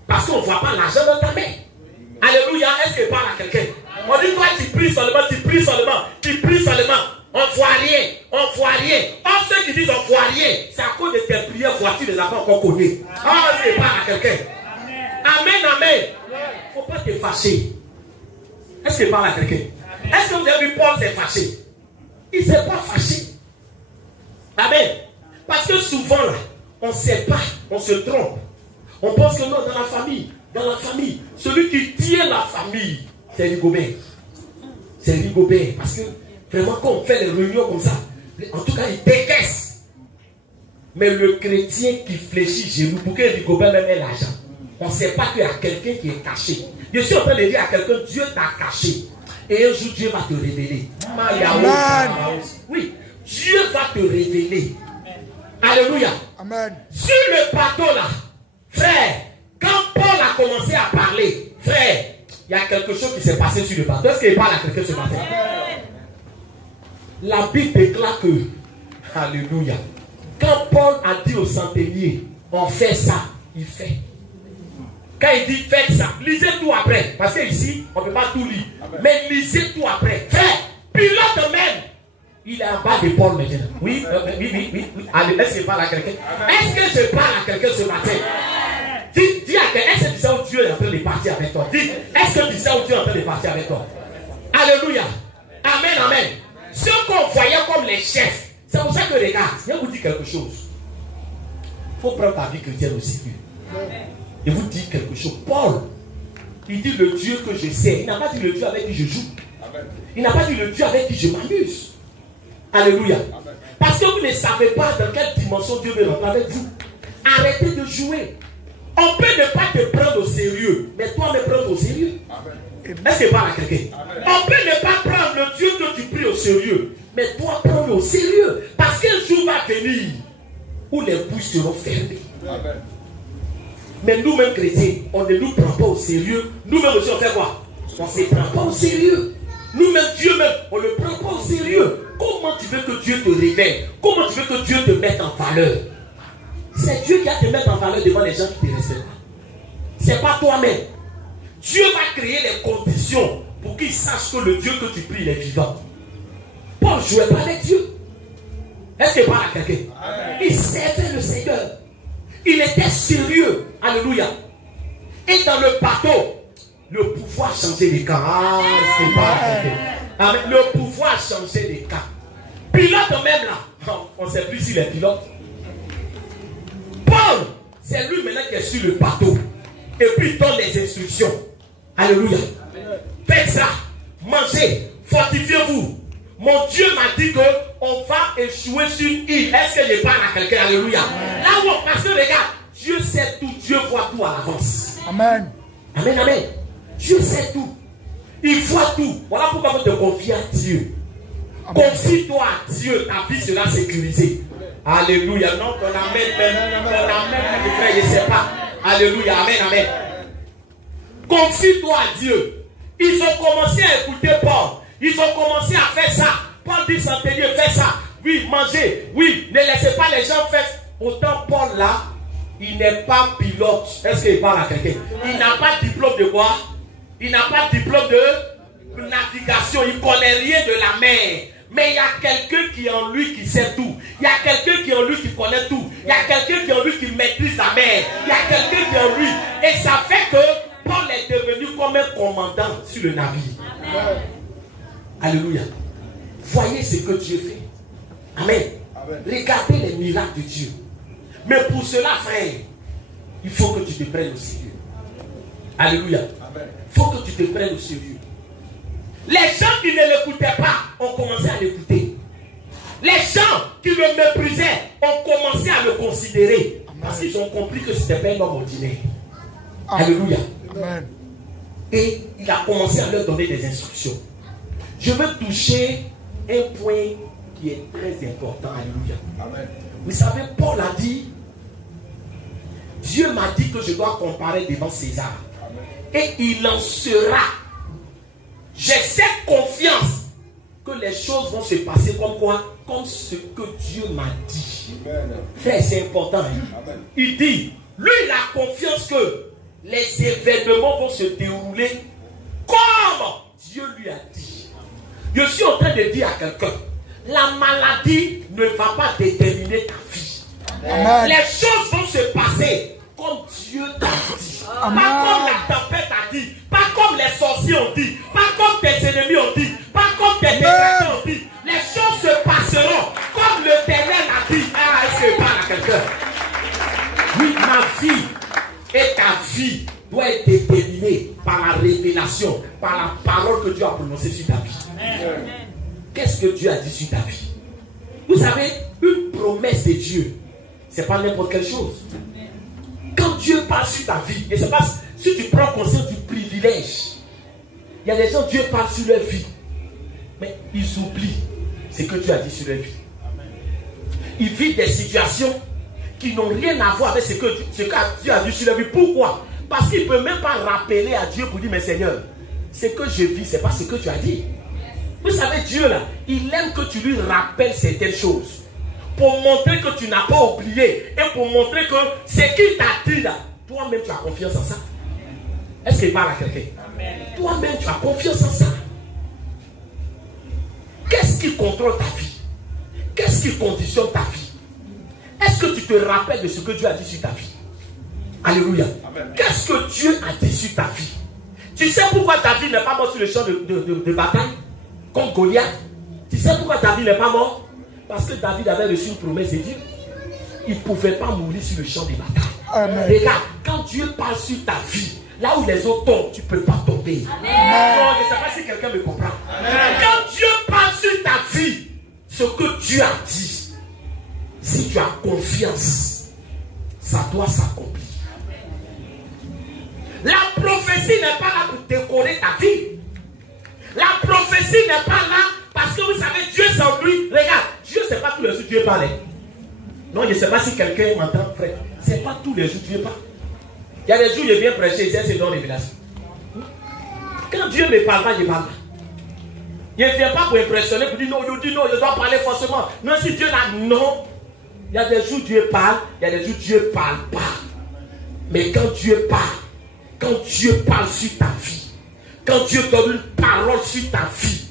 Parce qu'on ne voit pas l'argent dans ta main. Alléluia, est-ce que parle à quelqu'un? On dit toi tu pries seulement, tu pries seulement, tu pries seulement. On ne voit rien, on ne voit rien. Or ceux qui disent on ne voit rien, c'est à cause de tes prières, vois-tu les as pas encore connues. Ah, est-ce que parle à quelqu'un? Amen, amen. Il ne faut pas te fâcher. Est-ce que parle à quelqu'un? Est-ce que vous avez vu Paul s'est fâché? Il ne s'est pas fâché. Amen. Parce que souvent là, on ne sait pas, on se trompe. On pense que non, dans la famille, celui qui tient la famille, c'est Rigobert. C'est Rigobert. Parce que vraiment, quand on fait les réunions comme ça, en tout cas, il décaisse. Mais le chrétien qui fléchit genoux, pour que Rigobert même ait l'argent, on ne sait pas qu'il y a quelqu'un qui est caché. Je suis en train de dire à quelqu'un, Dieu t'a caché. Et un jour, Dieu va te révéler. Amen. Oui, Dieu va te révéler. Alléluia. Amen. Sur le bateau là, frère, quand Paul a commencé à parler, frère, il y a quelque chose qui s'est passé sur le bateau. Est-ce qu'il parle à quelqu'un ce matin? La Bible déclare que, alléluia, quand Paul a dit au centenier, on fait ça, il fait. Quand il dit faites ça, lisez tout après. Parce que ici, on ne peut pas tout lire. Mais lisez tout après. Frère, pilote même. Il est en bas de Paul maintenant. Oui. Allez, est-ce que je parle à quelqu'un? Est-ce que je parle à quelqu'un ce matin? Dis à quelqu'un, est-ce que tu sais où Dieu est en train de partir avec toi? Dis, est-ce que tu sais où Dieu est en train de partir avec toi? Alléluia. Amen, amen. Ceux qu'on voyait comme les chefs, c'est pour ça que regarde, je vais vous dire quelque chose. Il faut prendre ta vie chrétienne au sérieux. Et vous dire quelque chose. Paul, il dit le Dieu que je sais. Il n'a pas dit le Dieu avec qui je joue. Il n'a pas dit le Dieu avec qui je m'amuse. Alléluia. Parce que vous ne savez pas dans quelle dimension Dieu veut rentrer avec vous. Arrêtez de jouer. On peut ne pas te prendre au sérieux, mais toi me prendre au sérieux. Est-ce que parle à quelqu'un? On peut ne pas prendre le Dieu que tu pries au sérieux, mais toi prends-le au sérieux. Parce qu'un jour va venir où les bouches seront fermées. Amen. Mais nous-mêmes chrétiens, on ne nous prend pas au sérieux. Nous-mêmes aussi on fait quoi? On ne se prend pas au sérieux. Nous-mêmes, Dieu même, on ne le prend pas au sérieux. Comment tu veux que Dieu te révèle? Comment tu veux que Dieu te mette en valeur? C'est Dieu qui va te mettre en valeur devant les gens qui te respectent. Ce n'est pas toi-même. Dieu va créer les conditions pour qu'ils sachent que le Dieu que tu pries, il est vivant. Paul ne jouait pas avec Dieu. Est-ce qu'il parle à quelqu'un? Il servait le Seigneur. Il était sérieux. Alléluia. Et dans le bateau, le pouvoir changeait les cas. Ah, c'est pas vrai. Le pouvoir changeait les cas. Pilote même là. On ne sait plus s'il est pilote. Paul, c'est lui maintenant qui est sur le bateau. Et puis il donne les instructions. Alléluia. Faites ça. Mangez. Fortifiez-vous. Mon Dieu m'a dit qu'on va échouer sur une île. Est-ce que je parle à quelqu'un? Alléluia. Là où on passe, regarde, Dieu sait tout, Dieu voit tout à l'avance. Amen. Amen, amen. Dieu sait tout. Il voit tout. Voilà pourquoi vous te confiez à Dieu. Confie-toi à Dieu, ta vie sera sécurisée. Alléluia. Non, ton amen, mes frères, je ne sais pas. Alléluia. Amen, amen. Confie-toi à Dieu. Ils ont commencé à écouter Paul. Ils ont commencé à faire ça. Paul dit, centenier, fais ça. Oui, mangez. Oui, ne laissez pas les gens faire. Autant Paul là, il n'est pas pilote. Est-ce qu'il parle à quelqu'un? Il n'a pas de diplôme de quoi? Il n'a pas de diplôme de navigation. Il ne connaît rien de la mer. Mais il y a quelqu'un qui est en lui qui sait tout. Il y a quelqu'un qui est en lui qui connaît tout. Il y a quelqu'un qui est en lui qui maîtrise la mer. Il y a quelqu'un qui est en lui. Et ça fait que Paul est devenu comme un commandant sur le navire. Amen. Alléluia. Voyez ce que Dieu fait. Amen. Amen. Regardez les miracles de Dieu. Mais pour cela, frère, il faut que tu te prennes au sérieux. Alléluia. Il faut que tu te prennes au sérieux. Les gens qui ne l'écoutaient pas ont commencé à l'écouter. Les gens qui le méprisaient ont commencé à le considérer. Parce qu'ils ont compris que ce n'était pas un homme ordinaire. Alléluia. Amen. Et il a commencé à leur donner des instructions. Je veux toucher un point qui est très important. Alléluia. Amen. Vous savez, Paul a dit, Dieu m'a dit que je dois comparer devant César. Amen. Et il en sera. J'ai cette confiance que les choses vont se passer comme quoi? Comme ce que Dieu m'a dit. Amen. Frère, c'est important. Amen. Il dit, lui, il a confiance que les événements vont se dérouler comme Dieu lui a dit. Je suis en train de dire à quelqu'un, la maladie ne va pas déterminer ta vie. Amen. Les choses vont se passer comme Dieu t'a dit. Amen. Pas comme la tempête a dit, pas comme les sorciers ont dit, pas comme tes ennemis ont dit, pas comme tes détracteurs ont dit. Les choses se passeront comme l'Éternel a dit. Ah, est-ce que je parle à quelqu'un? Oui, ma vie et ta vie doit être déterminée par la révélation, par la parole que Dieu a prononcée sur ta vie. Amen. Qu'est-ce que Dieu a dit sur ta vie? Vous savez, une promesse de Dieu, c'est pas n'importe quelle chose. Quand Dieu parle sur ta vie, et c'est pas si tu prends conscience du privilège. Il y a des gens, Dieu parle sur leur vie, mais ils oublient ce que Dieu a dit sur leur vie. Ils vivent des situations qui n'ont rien à voir avec ce que Dieu a dit sur leur vie. Pourquoi? Parce qu'il ne peut même pas rappeler à Dieu pour dire, mais Seigneur, ce que je vis, ce n'est pas ce que tu as dit. Vous savez, Dieu là, il aime que tu lui rappelles certaines choses. Pour montrer que tu n'as pas oublié. Et pour montrer que ce qu'il t'a dit là, toi-même tu as confiance en ça. Est-ce qu'il parle à quelqu'un? Toi-même tu as confiance en ça. Qu'est-ce qui contrôle ta vie? Qu'est-ce qui conditionne ta vie? Est-ce que tu te rappelles de ce que Dieu a dit sur ta vie? Alléluia. Qu'est-ce que Dieu a dit sur ta vie? Tu sais pourquoi ta vie n'est pas morte sur le champ de bataille contre Goliath? Tu sais pourquoi ta vie n'est pas morte? Parce que David avait reçu une promesse de Dieu. Il ne pouvait pas mourir sur le champ de bataille. Amen. Regarde, quand Dieu parle sur ta vie, là où les autres tombent, tu ne peux pas tomber. Amen. Non, je ne sais pas si quelqu'un me comprend. Amen. Quand Dieu parle sur ta vie, ce que Dieu a dit, si tu as confiance, ça doit s'accomplir. La prophétie n'est pas là pour décorer ta vie. La prophétie n'est pas là parce que vous savez, Dieu sans lui. Regarde, Dieu, c'est pas tous les jours Dieu parle. Non, je ne sais pas si quelqu'un m'entend, frère. C'est pas tous les jours Dieu parle. Il y a des jours, je viens prêcher, c'est dans révélation. Quand Dieu ne parle pas, je parle pas. Je ne viens pas pour impressionner, pour dire non, je dois parler forcément. Non, si Dieu n'a non. Il y a des jours Dieu parle, il y a des jours Dieu ne parle pas. Mais quand Dieu parle sur ta vie, quand Dieu donne une parole sur ta vie,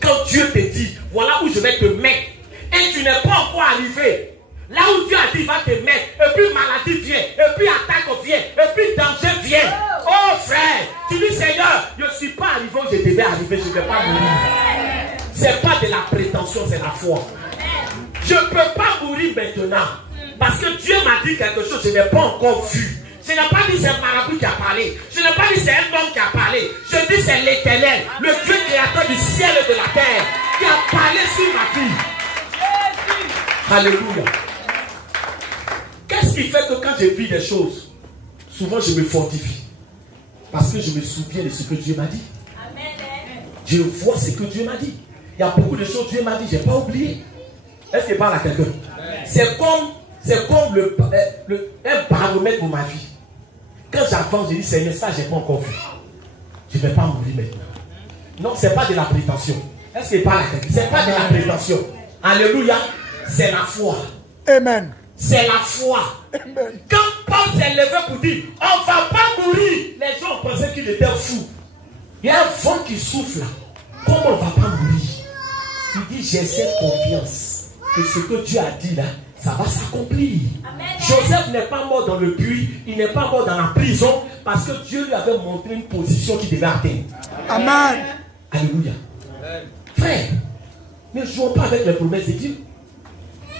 quand Dieu te dit, voilà où je vais te mettre, et tu n'es pas encore arrivé, là où Dieu a dit, il va te mettre, et puis maladie vient, et puis attaque vient, et puis danger vient. Oh frère, tu dis Seigneur, je ne suis pas arrivé où je devais arriver, je ne vais pas mourir. Ce n'est pas de la prétention, c'est la foi. Je ne peux pas mourir maintenant, parce que Dieu m'a dit quelque chose, je n'ai pas encore vu. Je n'ai pas dit c'est un marabout qui a parlé. Je n'ai pas dit c'est un homme qui a parlé. Je dis c'est l'Éternel, le Dieu créateur du ciel et de la terre, qui a parlé sur ma vie. Alléluia. Qu'est-ce qui fait que quand je vis des choses, souvent je me fortifie? Parce que je me souviens de ce que Dieu m'a dit. Je vois ce que Dieu m'a dit. Il y a beaucoup de choses, Dieu m'a dit, je n'ai pas oublié. Est-ce qu'il parle à quelqu'un? C'est comme un baromètre pour ma vie. Quand j'avance, je dis, Seigneur, ça, je n'ai pas encore vu. Je ne vais pas mourir maintenant. Non, ce n'est pas de la prétention. Est-ce qu'il parle à quelqu'un? Ce n'est pas de la prétention. Alléluia. C'est la foi. Amen. C'est la foi. Amen. Quand Paul s'est levé pour dire, on ne va pas mourir, les gens pensaient qu'il était fou. Il y a un vent qui souffle là. Comment on ne va pas mourir? Il dit, j'ai cette confiance que ce que Dieu a dit là, ça va s'accomplir. Joseph n'est pas mort dans le puits, il n'est pas mort dans la prison, parce que Dieu lui avait montré une position qu'il devait atteindre. Amen. Alléluia. Frère, ne jouons pas avec les promesses de Dieu.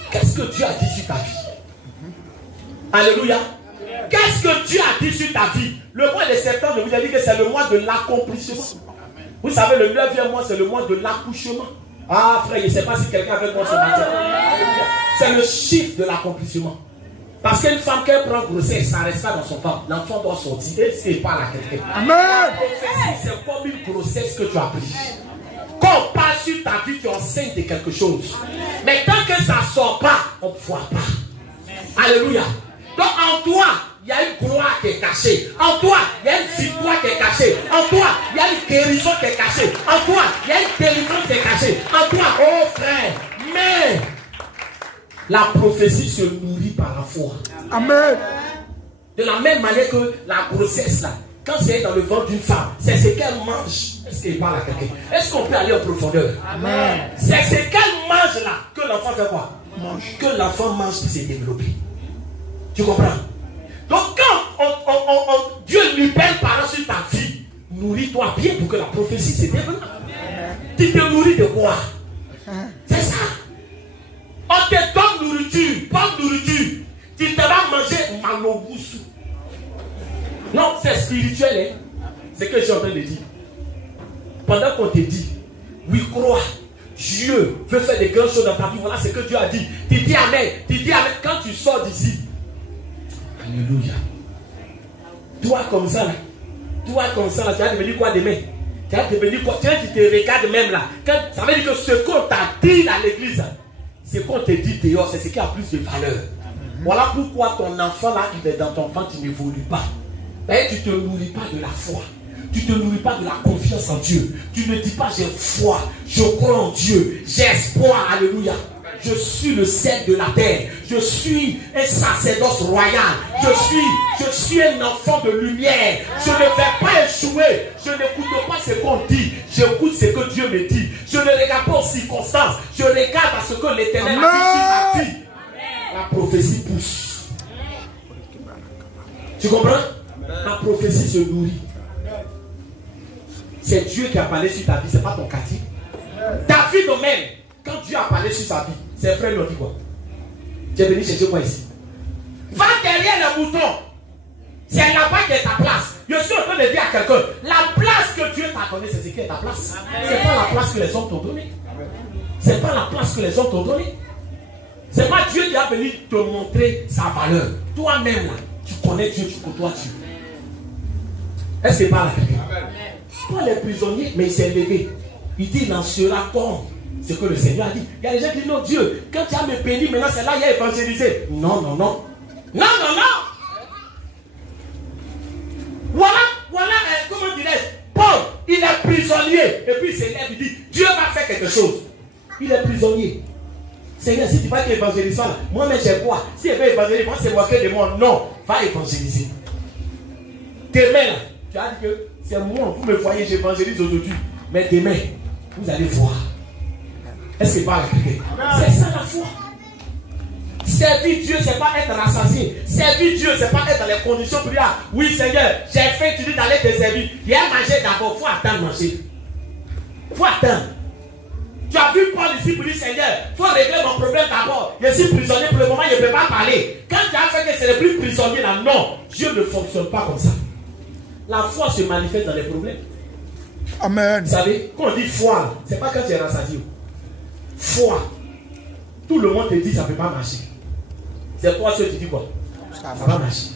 Qu'est-ce que Dieu a dit sur ta vie? Alléluia. Qu'est-ce que Dieu a dit sur ta vie? Le mois de septembre, je vous ai dit que c'est le mois de l'accomplissement. Vous savez, le 9e mois, c'est le mois de l'accouchement. Ah frère, je ne sais pas si quelqu'un avec moi ce matin. C'est le chiffre de l'accomplissement. Parce qu'une femme qui prend grossesse, ça ne reste pas dans son ventre. L'enfant doit sortir. Et c'est pas la quelqu'un. Amen. C'est comme une grossesse que tu as prise. Quand on passe sur ta vie, tu enseignes de quelque chose. Mais tant que ça ne sort pas, on ne voit pas. Alléluia. Donc en toi, il y a une gloire qui est cachée. En toi, il y a une victoire qui est cachée. En toi, il y a une guérison qui est cachée. En toi, il y a une délivrance qui est cachée. En toi, oh frère, mais la prophétie se nourrit par la foi. Amen. De la même manière que la grossesse là, quand c'est dans le ventre d'une femme, c'est ce qu'elle mange. Est-ce qu'il parle à quelqu'un? Est-ce qu'on peut aller en profondeur? Amen. C'est ce qu'elle mange là que l'enfant fait quoi? Mange. Que l'enfant mange pour se développer. Tu comprends? Donc quand Dieu libère parole sur ta vie, nourris-toi bien pour que la prophétie se développe. Tu te nourris de quoi? C'est ça. On te donne nourriture, bonne nourriture. Tu te vas manger maloboussou. Non, c'est spirituel. Hein? C'est ce que je suis en train de dire. Pendant qu'on te dit, oui, crois, Dieu veut faire des grandes choses dans ta vie. Voilà ce que Dieu a dit. Tu dis amen. Tu dis amen quand tu sors d'ici. Alléluia. Toi comme ça là. Toi comme ça là. Tu vas devenir quoi demain? Tu vas devenir quoi? Tu te regardes même là. Quand, ça veut dire que ce qu'on t'a dit à l'église, ce qu'on te dit dehors, c'est ce qui a plus de valeur. Voilà pourquoi ton enfant là, il est dans ton ventre, il n'évolue pas. Et tu ne te nourris pas de la foi. Tu ne te nourris pas de la confiance en Dieu. Tu ne dis pas j'ai foi, je crois en Dieu, j'ai espoir, alléluia. Je suis le sel de la terre. Je suis un sacerdoce royal. Je suis un enfant de lumière. Je ne vais pas échouer. Je n'écoute pas ce qu'on dit. J'écoute ce que Dieu me dit. Je ne regarde pas aux circonstances. Je regarde à ce que l'Éternel a dit sur ma vie. La prophétie pousse. Tu comprends? La prophétie se nourrit. C'est Dieu qui a parlé sur ta vie, c'est pas ton quartier. David même, quand Dieu a parlé sur sa vie, ses frères lui ont dit quoi? Tu es venu chercher moi ici. Va derrière le mouton. C'est là-bas qui est ta place. Je suis en train de dire à quelqu'un, la place que Dieu t'a donnée, c'est ce qui est ta place. C'est pas la place que les hommes t'ont donnée. C'est pas la place que les hommes t'ont donnée. C'est pas Dieu qui a venu te montrer sa valeur. Toi-même là, tu connais Dieu, tu côtoies Dieu. Est-ce qu'il parle à quelqu'un? Toi les prisonniers, mais il s'est levé. Il dit, il en sera comme ce que le Seigneur a dit. Il y a des gens qui disent, non Dieu, quand tu as me béni, maintenant c'est là qu'il a évangélisé. Non, non, non. Non, non, non. Voilà, comment dirais-je, Paul, il est prisonnier. Et puis il s'élève, il dit, Dieu va faire quelque chose. Il est prisonnier. Seigneur, si tu vas évangéliser là, moi-même j'ai quoi? Si il veut évangéliser, moi c'est moquer de moi. Non, va évangéliser. Demain là, tu as dit que c'est moi, vous me voyez, j'évangélise aujourd'hui. Mais demain, vous allez voir. Est-ce que pas c'est ça la foi. Servir Dieu, c'est pas être rassasié. Servir Dieu, c'est pas être dans les conditions pour dire, oui Seigneur, j'ai fait, tu dis d'aller te servir. Il y a mangé d'abord, il faut attendre manger. Il faut attendre. Tu as vu Paul ici pour dire, Seigneur, il faut régler mon problème d'abord. Je suis prisonnier pour le moment, je ne peux pas parler. Quand tu as fait que c'est le plus prisonnier là, non, Dieu ne fonctionne pas comme ça. La foi se manifeste dans les problèmes. Amen. Vous savez, quand on dit foi, ce n'est pas quand tu es rassasié. Foi. Tout le monde te dit ça ne peut pas marcher. C'est quoi ce que tu dis quoi? Ça va marcher.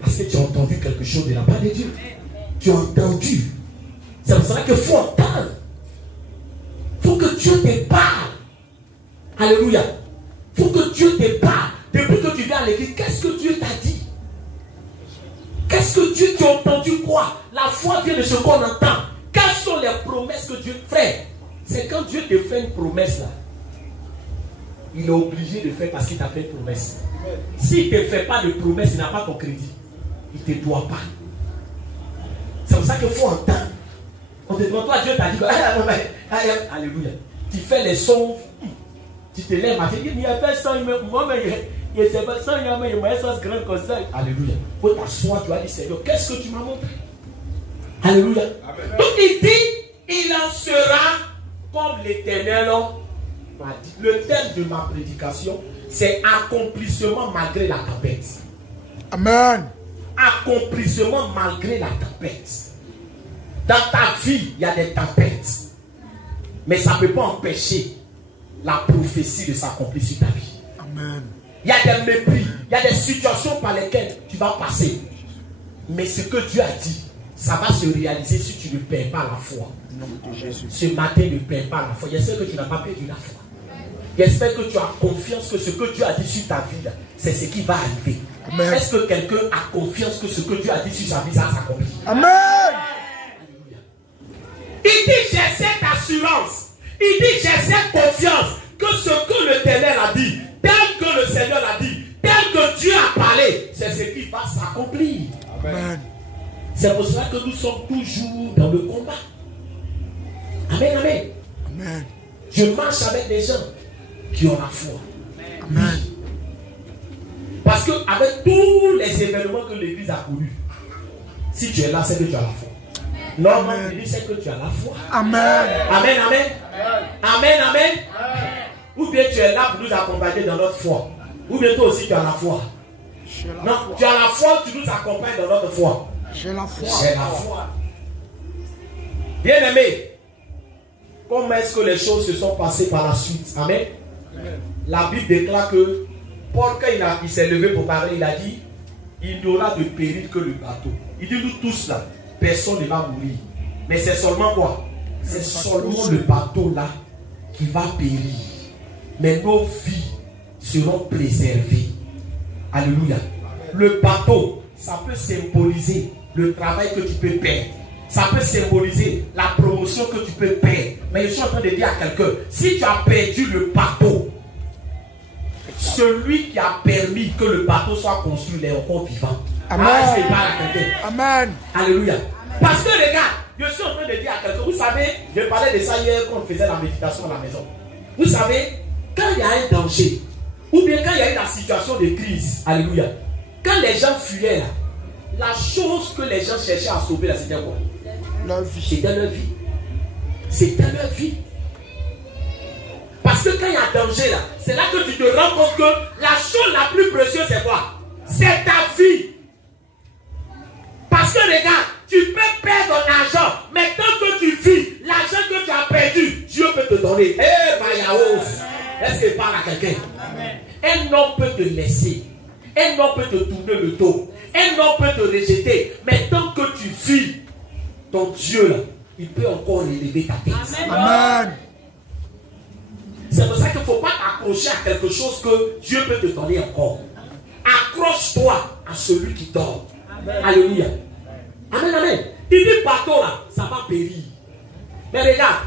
Parce que tu as entendu quelque chose de la part de Dieu. Tu as entendu. C'est pour ça qu'il faut entendre. Il faut que Dieu te parle. Alléluia. Il faut que Dieu te parle. Depuis que tu viens à l'église, qu'est-ce que Dieu t'a dit? Qu'est-ce que Dieu t'a entendu quoi? La foi vient de ce qu'on entend. Quelles sont les promesses que Dieu fait? C'est quand Dieu te fait une promesse là. Il est obligé de faire parce qu'il t'a fait une promesse. S'il ne te fait pas de promesse, il n'a pas ton crédit. Il ne te doit pas. C'est pour ça qu'il faut entendre. On te demande, toi Dieu t'a dit, alléluia. Tu fais les sons, tu te lèves, tu dis, il y a fait ça, moi, il y a pas ça, il y a ça grand comme ça. Alléluia. Il faut t'asseoir, tu vas dire, Seigneur, qu'est-ce que tu m'as montré? Alléluia. Amen. Donc il dit, il en sera comme l'Éternel m'a dit. Le thème de ma prédication, c'est accomplissement malgré la tempête. Amen. Accomplissement malgré la tempête. Dans ta vie, il y a des tempêtes. Mais ça ne peut pas empêcher la prophétie de s'accomplir sur ta vie. Amen. Il y a des mépris, il y a des situations par lesquelles tu vas passer. Mais ce que Dieu a dit, ça va se réaliser si tu ne perds pas la foi. Ce matin, ne perds pas la foi. J'espère que tu n'as pas perdu la foi. J'espère que tu as confiance que ce que Dieu a dit sur ta vie, c'est ce qui va arriver. Est-ce que quelqu'un a confiance que ce que Dieu a dit sur sa vie, ça s'accomplit? Amen. Il dit, j'ai cette assurance. Il dit, j'ai cette confiance que ce que l'Éternel a dit, tel que le Seigneur l'a dit, tel que Dieu a parlé, c'est ce qui va s'accomplir. Amen. C'est pour cela que nous sommes toujours dans le combat. Amen, amen. Amen. Je marche avec des gens qui ont la foi. Amen. Parce qu'avec tous les événements que l'Église a connus, si tu es là, c'est que tu as la foi. Normalement, l'Église, c'est que tu as la foi. Amen. Amen, amen. Amen, amen. Ou bien tu es là pour nous accompagner dans notre foi. Ou bien toi aussi tu as la foi. Non, tu as la foi, tu nous accompagnes dans notre foi. J'ai la foi. J'ai la foi. Bien aimé, comment est-ce que les choses se sont passées par la suite? Amen. La Bible déclare que Paul, quand il s'est levé pour parler, il a dit, il n'y aura de péril que le bateau. Il dit, nous tous là, personne ne va mourir. Mais c'est seulement quoi? C'est seulement le bateau là qui va périr. Mais nos vies seront préservées. Alléluia. Le bateau, ça peut symboliser le travail que tu peux perdre. Ça peut symboliser la promotion que tu peux perdre. Mais je suis en train de dire à quelqu'un, si tu as perdu le bateau, celui qui a permis que le bateau soit construit est encore vivant. Amen. Amen. Alléluia. Parce que regarde, je suis en train de dire à quelqu'un, vous savez, je parlais de ça hier quand on faisait la méditation à la maison. Vous savez, quand il y a un danger, ou bien quand il y a eu la situation de crise, alléluia, quand les gens fuyaient là, la chose que les gens cherchaient à sauver là, c'était quoi? Leur vie. C'était leur vie. C'était leur vie. Parce que quand il y a danger là, c'est là que tu te rends compte que la chose la plus précieuse c'est quoi? C'est ta vie. Parce que regarde, tu peux perdre ton argent, mais tant que tu vis, l'argent que tu as perdu, Dieu peut te donner. Eh, Mayaos, est-ce qu'il parle à quelqu'un? Un homme peut te laisser, un homme peut te tourner le dos, un homme peut te rejeter, mais tant que tu vis, ton Dieu là, il peut encore élever ta tête. Amen. C'est pour ça qu'il ne faut pas t'accrocher à quelque chose que Dieu peut te donner encore. Accroche-toi à celui qui dort. Alléluia. Amen, amen. Il dit bateau là, ça va périr. Mais regarde,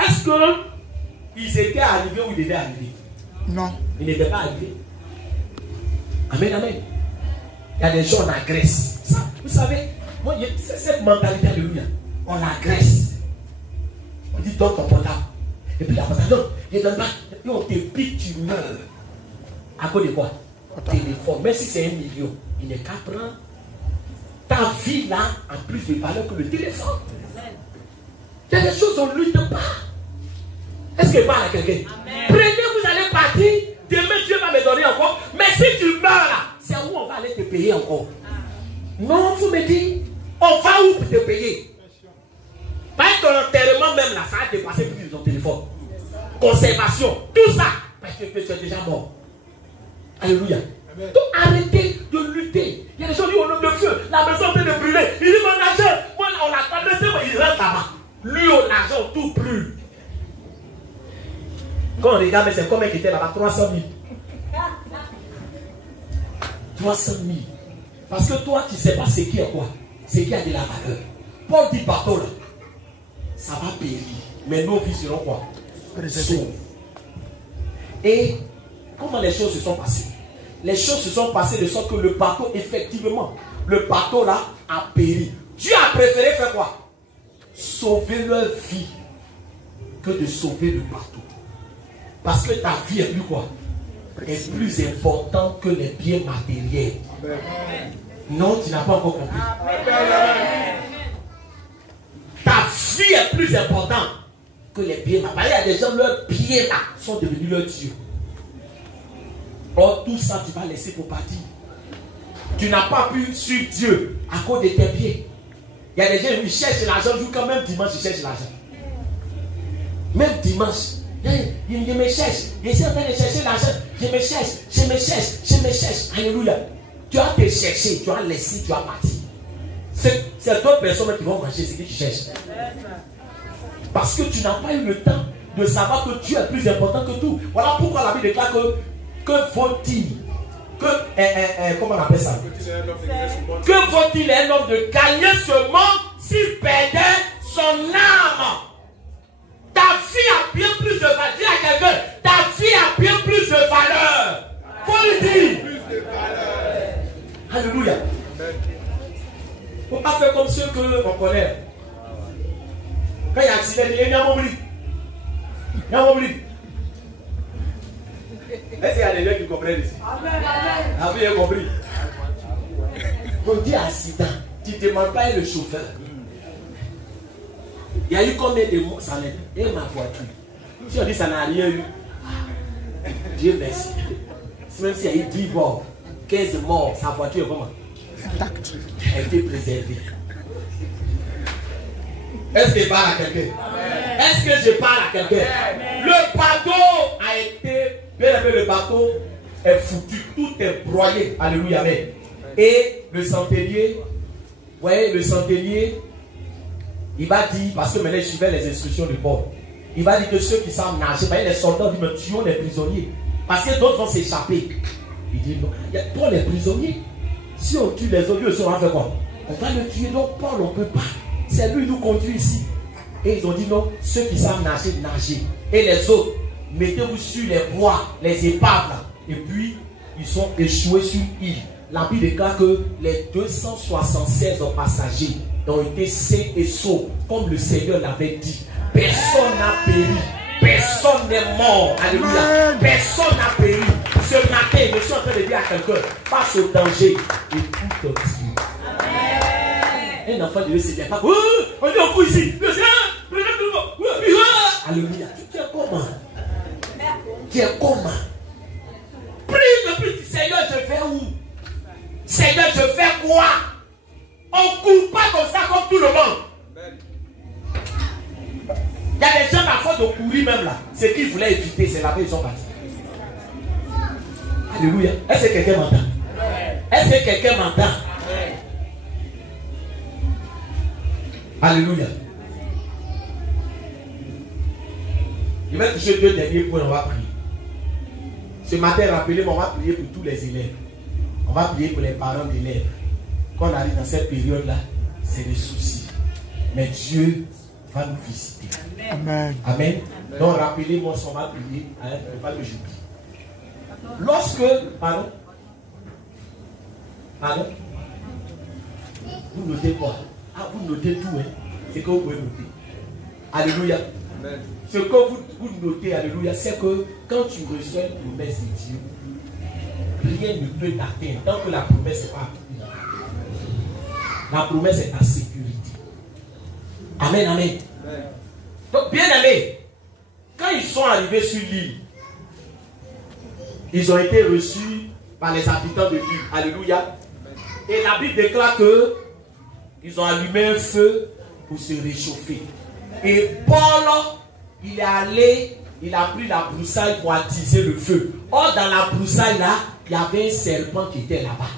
est-ce qu'ils étaient arrivés où ils devaient arriver? Non. Ils n'étaient pas arrivés. Amen, amen. Il y a des gens en Grèce. Ça, vous savez, moi, cette mentalité, alléluia, on l'agresse. On dit donne ton portable. Et puis la portable, il donne pas. Et on te pique, tu meurs. À cause de quoi? Téléphone. Même si c'est 1 million, il n'est qu'à prendre. Ta vie là a plus de valeur que le téléphone. Il y a des choses on ne lutte pas. Est-ce qu'il parle à quelqu'un? Prenez, vous allez partir. Demain Dieu va me donner encore. Mais si tu meurs là, c'est où on va aller te payer encore? Non, vous me dites, on va où pour te payer? Pas ton enterrement même là, ça va te passer plus de ton téléphone. Conservation, tout ça, parce que tu es déjà mort. Alléluia. Donc arrêtez de lutter. Il y a des gens qui ont le feu, la maison est en train de brûler. Il dit mon argent, moi on l'a traversé, il rentre là-bas. Lui on l'argent, tout brûle. Quand on regarde, mais c'est combien qui était là-bas? 300 000. 300 000. Parce que toi, tu ne sais pas ce qui est quoi. Ce qui a de la valeur. Paul dit bateau là. Ça va périr. Mais nos vies seront quoi? Sauves. Et comment les choses se sont passées? Les choses se sont passées de sorte que le bateau, effectivement, le bateau là a péri. Dieu a préféré faire quoi? Sauver leur vie que de sauver le bateau. Parce que ta vie est plus quoi? Est plus importante que les biens matériels. Non, tu n'as pas encore compris. Ta vie est plus importante que les biens matériels. Il y a des gens, leurs pieds là sont devenus leurs dieux. Or, tout ça, tu vas laisser pour partir. Tu n'as pas pu suivre Dieu à cause de tes pieds. Il y a des gens qui cherchent l'argent, quand même dimanche, ils cherchent l'argent. Même dimanche, je me cherche. Je suis en train de chercher l'argent. Je me cherche. Alléluia. Tu as te cherché, tu as laissé, tu as parti. C'est d'autres personnes qui vont manger ce que tu cherches. Parce que tu n'as pas eu le temps de savoir que Dieu est plus important que tout. Voilà pourquoi la Bible déclare que faut-il, comment on appelle ça? Que faut-il un homme de gagner ce monde s'il perdait son âme? Ta vie a bien plus de valeur. Dis à quelqu'un, ta vie a bien plus de valeur. Faut le dire. Alléluia. Il ne faut pas faire comme ceux qu'on connaît. Quand il y a un accident, il y a un oubli. Il y a un oubli. Est-ce qu'il y a des gens qui comprennent ici? Ah, vous avez compris? On dit accident. Tu ne demandes pas le chauffeur. Il y a eu combien de mots ça l'aide? Et ma voiture. Si on dit ça n'a rien eu, Dieu merci. Même s'il y a eu 10 morts, 15 morts, sa voiture est comment? Intacte. Elle a été préservée. Est-ce que je parle à quelqu'un? Est-ce que je parle à quelqu'un? Le bateau a été, bien aimé, le bateau est foutu, tout est broyé. Alléluia, amen. Et le centenier, vous voyez, le centenier, il va dire, parce que maintenant il suivait les instructions du Paul, il va dire que ceux qui savent nager, les soldats disent, mais tuons les prisonniers. Parce que d'autres vont s'échapper. Il dit, non, pour les prisonniers, si on tue les autres, on va faire quoi? On va le tuer, donc Paul, on ne peut pas. C'est lui qui nous conduit ici. Et ils ont dit, non, ceux qui savent nager, nagez. Et les autres, mettez-vous sur les bois, les épaves là. Et puis, ils sont échoués sur une île. La Bible déclare que les 276 passagers ont été sains et saufs, comme le Seigneur l'avait dit. Personne n'a péri. Personne n'est mort. Alléluia. Personne n'a péri. Ce matin, je suis en train de dire à quelqu'un, face au danger, écoute Dieu. Un enfant de Dieu, c'est pas. On est au coup ici. Alléluia. Tu es comment? Tu es comment? Prie le plus. Seigneur, je fais où? Seigneur, je fais quoi? On ne court pas comme ça comme tout le monde. Il y a des gens à force de courir même là. Ce qu'ils voulaient éviter, c'est là-bas ils sont partis. Alléluia. Est-ce que quelqu'un m'entend? Est-ce que quelqu'un m'entend? Alléluia. Je vais toucher 2 derniers points, on va prier. Ce matin, rappelez-moi, on va prier pour tous les élèves. On va prier pour les parents d'élèves. Quand on arrive dans cette période-là, c'est des soucis. Mais Dieu va nous visiter. Amen. Amen. Donc rappelez-moi, on va prier. Pas que j'oublie. Lorsque, pardon, vous notez quoi? Ah, vous notez tout, hein? C'est que vous pouvez noter. Alléluia. Amen. Ce que vous notez, alléluia, c'est que quand tu reçois une promesse de Dieu, rien ne peut t'atteindre tant que la promesse n'est pas accomplie. La promesse est ta sécurité. Amen, amen. Amen. Donc, bien aimé, quand ils sont arrivés sur l'île, ils ont été reçus par les habitants de l'île. Alléluia. Et la Bible déclare que ils ont allumé un feu pour se réchauffer. Et Paul, il est allé, il a pris la broussaille pour attiser le feu. Or, dans la broussaille là, il y avait un serpent qui était là-bas.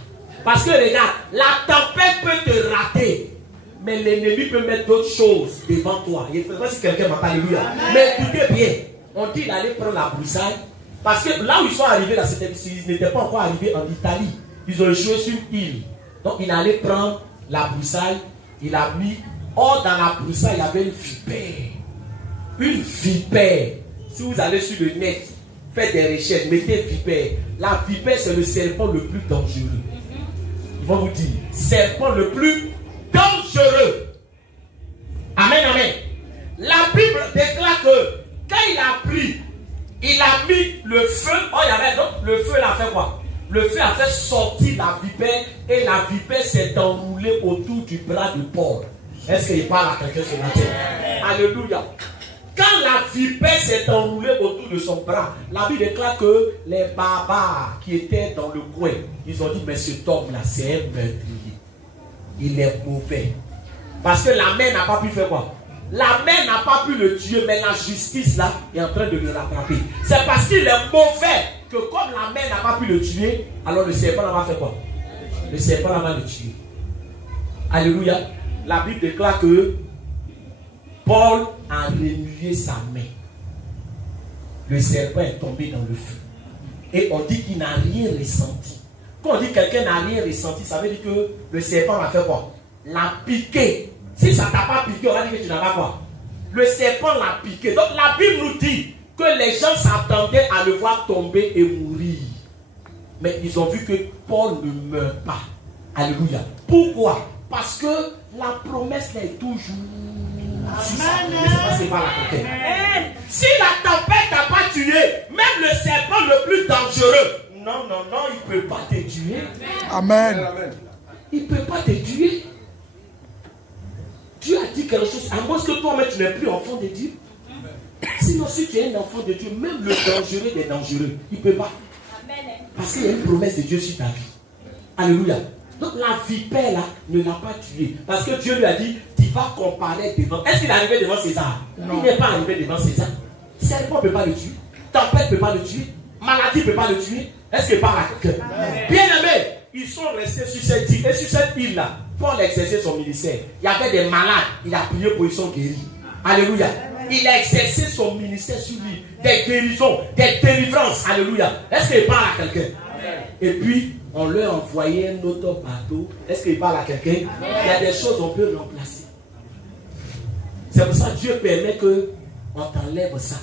Parce que regarde, la tempête peut te rater, mais l'ennemi peut mettre d'autres choses devant toi. Je ne sais pas si quelqu'un m'entend, alléluia. Mais écoutez bien, on dit qu'il allait prendre la broussaille. Parce que là où ils sont arrivés, là, ils n'étaient pas encore arrivés en Italie. Ils ont échoué sur une île. Donc il allait prendre la broussaille. Il a mis. Or, dans la broussaille, il y avait une vipère. Une vipère. Si vous allez sur le net, faites des recherches, mettez vipère. La vipère, c'est le serpent le plus dangereux. Ils vont vous dire, serpent le plus dangereux. Amen, amen. La Bible déclare que quand il a pris, il a mis le feu. Oh, il y avait donc le feu, il a fait quoi? Le feu a fait sortir la vipère et la vipère s'est enroulée autour du bras de Paul. Est-ce qu'il parle à quelqu'un ce matin? Alléluia. Quand la vipère s'est enroulée autour de son bras, la Bible déclare que les barbares qui étaient dans le coin, ils ont dit, mais cet homme-là, c'est un meurtrier. Il est mauvais. Parce que la main n'a pas pu faire quoi? La main n'a pas pu le tuer, mais la justice là est en train de le rattraper. C'est parce qu'il est mauvais que comme la main n'a pas pu le tuer, alors le serpent là va faire quoi? Le serpent là va le tuer. Alléluia. La Bible déclare que Paul a remué sa main. Le serpent est tombé dans le feu. Et on dit qu'il n'a rien ressenti. Quand on dit que quelqu'un n'a rien ressenti, ça veut dire que le serpent va faire quoi? L'a piqué. Si ça ne t'a pas piqué, on va dire que tu n'as pas quoi? Le serpent l'a piqué. Donc la Bible nous dit que les gens s'attendaient à le voir tomber et mourir. Mais ils ont vu que Paul ne meurt pas. Alléluia. Pourquoi? Parce que la promesse est toujours sur sa promesse. C'est pas la tempête. Si la tempête n'a pas tué, même le serpent le plus dangereux, non, il ne peut pas te tuer. Amen. Il ne peut pas te tuer. Dieu a dit quelque chose, à moins que toi-même tu n'es plus enfant de Dieu. Sinon, si tu es un enfant de Dieu, même le dangereux des dangereux, il ne peut pas. Parce qu'il y a une promesse de Dieu sur ta vie. Alléluia. Donc la vipère là ne l'a pas tué. Parce que Dieu lui a dit, tu vas comparaître devant. Est-ce qu'il est arrivé devant César? Non. Il n'est pas arrivé devant César. Serpent ne peut pas le tuer. Tempête ne peut pas le tuer. Maladie ne peut pas le tuer. Est-ce qu'il parle à quelqu'un? Bien aimé, ils sont restés sur cette île. Et sur cette île là, Paul exerçait son ministère. Il y avait des malades. Il a prié pour ils sont guéris. Alléluia. Il a exercé son ministère sur lui. Des guérisons, des délivrances. Alléluia. Est-ce qu'il parle à quelqu'un? Et puis, on leur envoyait un autre bateau. Est-ce qu'il parle à quelqu'un? Il y a des choses qu'on peut remplacer. C'est pour ça que Dieu permet qu'on t'enlève ça.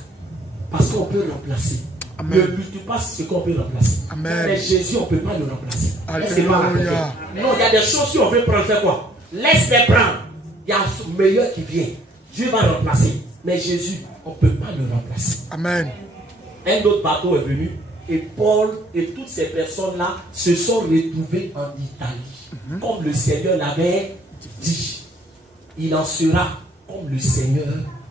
Parce qu'on peut remplacer. Amen. Ne lutte pas sur ce qu'on peut remplacer. Amen. Mais Jésus, on ne peut pas le remplacer. Est-ce qu'il parle à Alléluia. quelqu'un? Non, il y a des choses, si on veut prendre, faire quoi? Laisse-les prendre. Il y a le meilleur qui vient. Dieu va remplacer. Mais Jésus, on ne peut pas le remplacer. Amen. Un autre bateau est venu. Et Paul et toutes ces personnes-là se sont retrouvées en Italie. Comme le Seigneur l'avait dit. Il en sera comme le Seigneur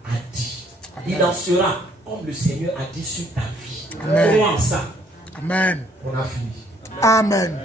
a dit. Il en sera comme le Seigneur a dit sur ta vie. Amen. Crois en ça. Amen. On a fini. Amen.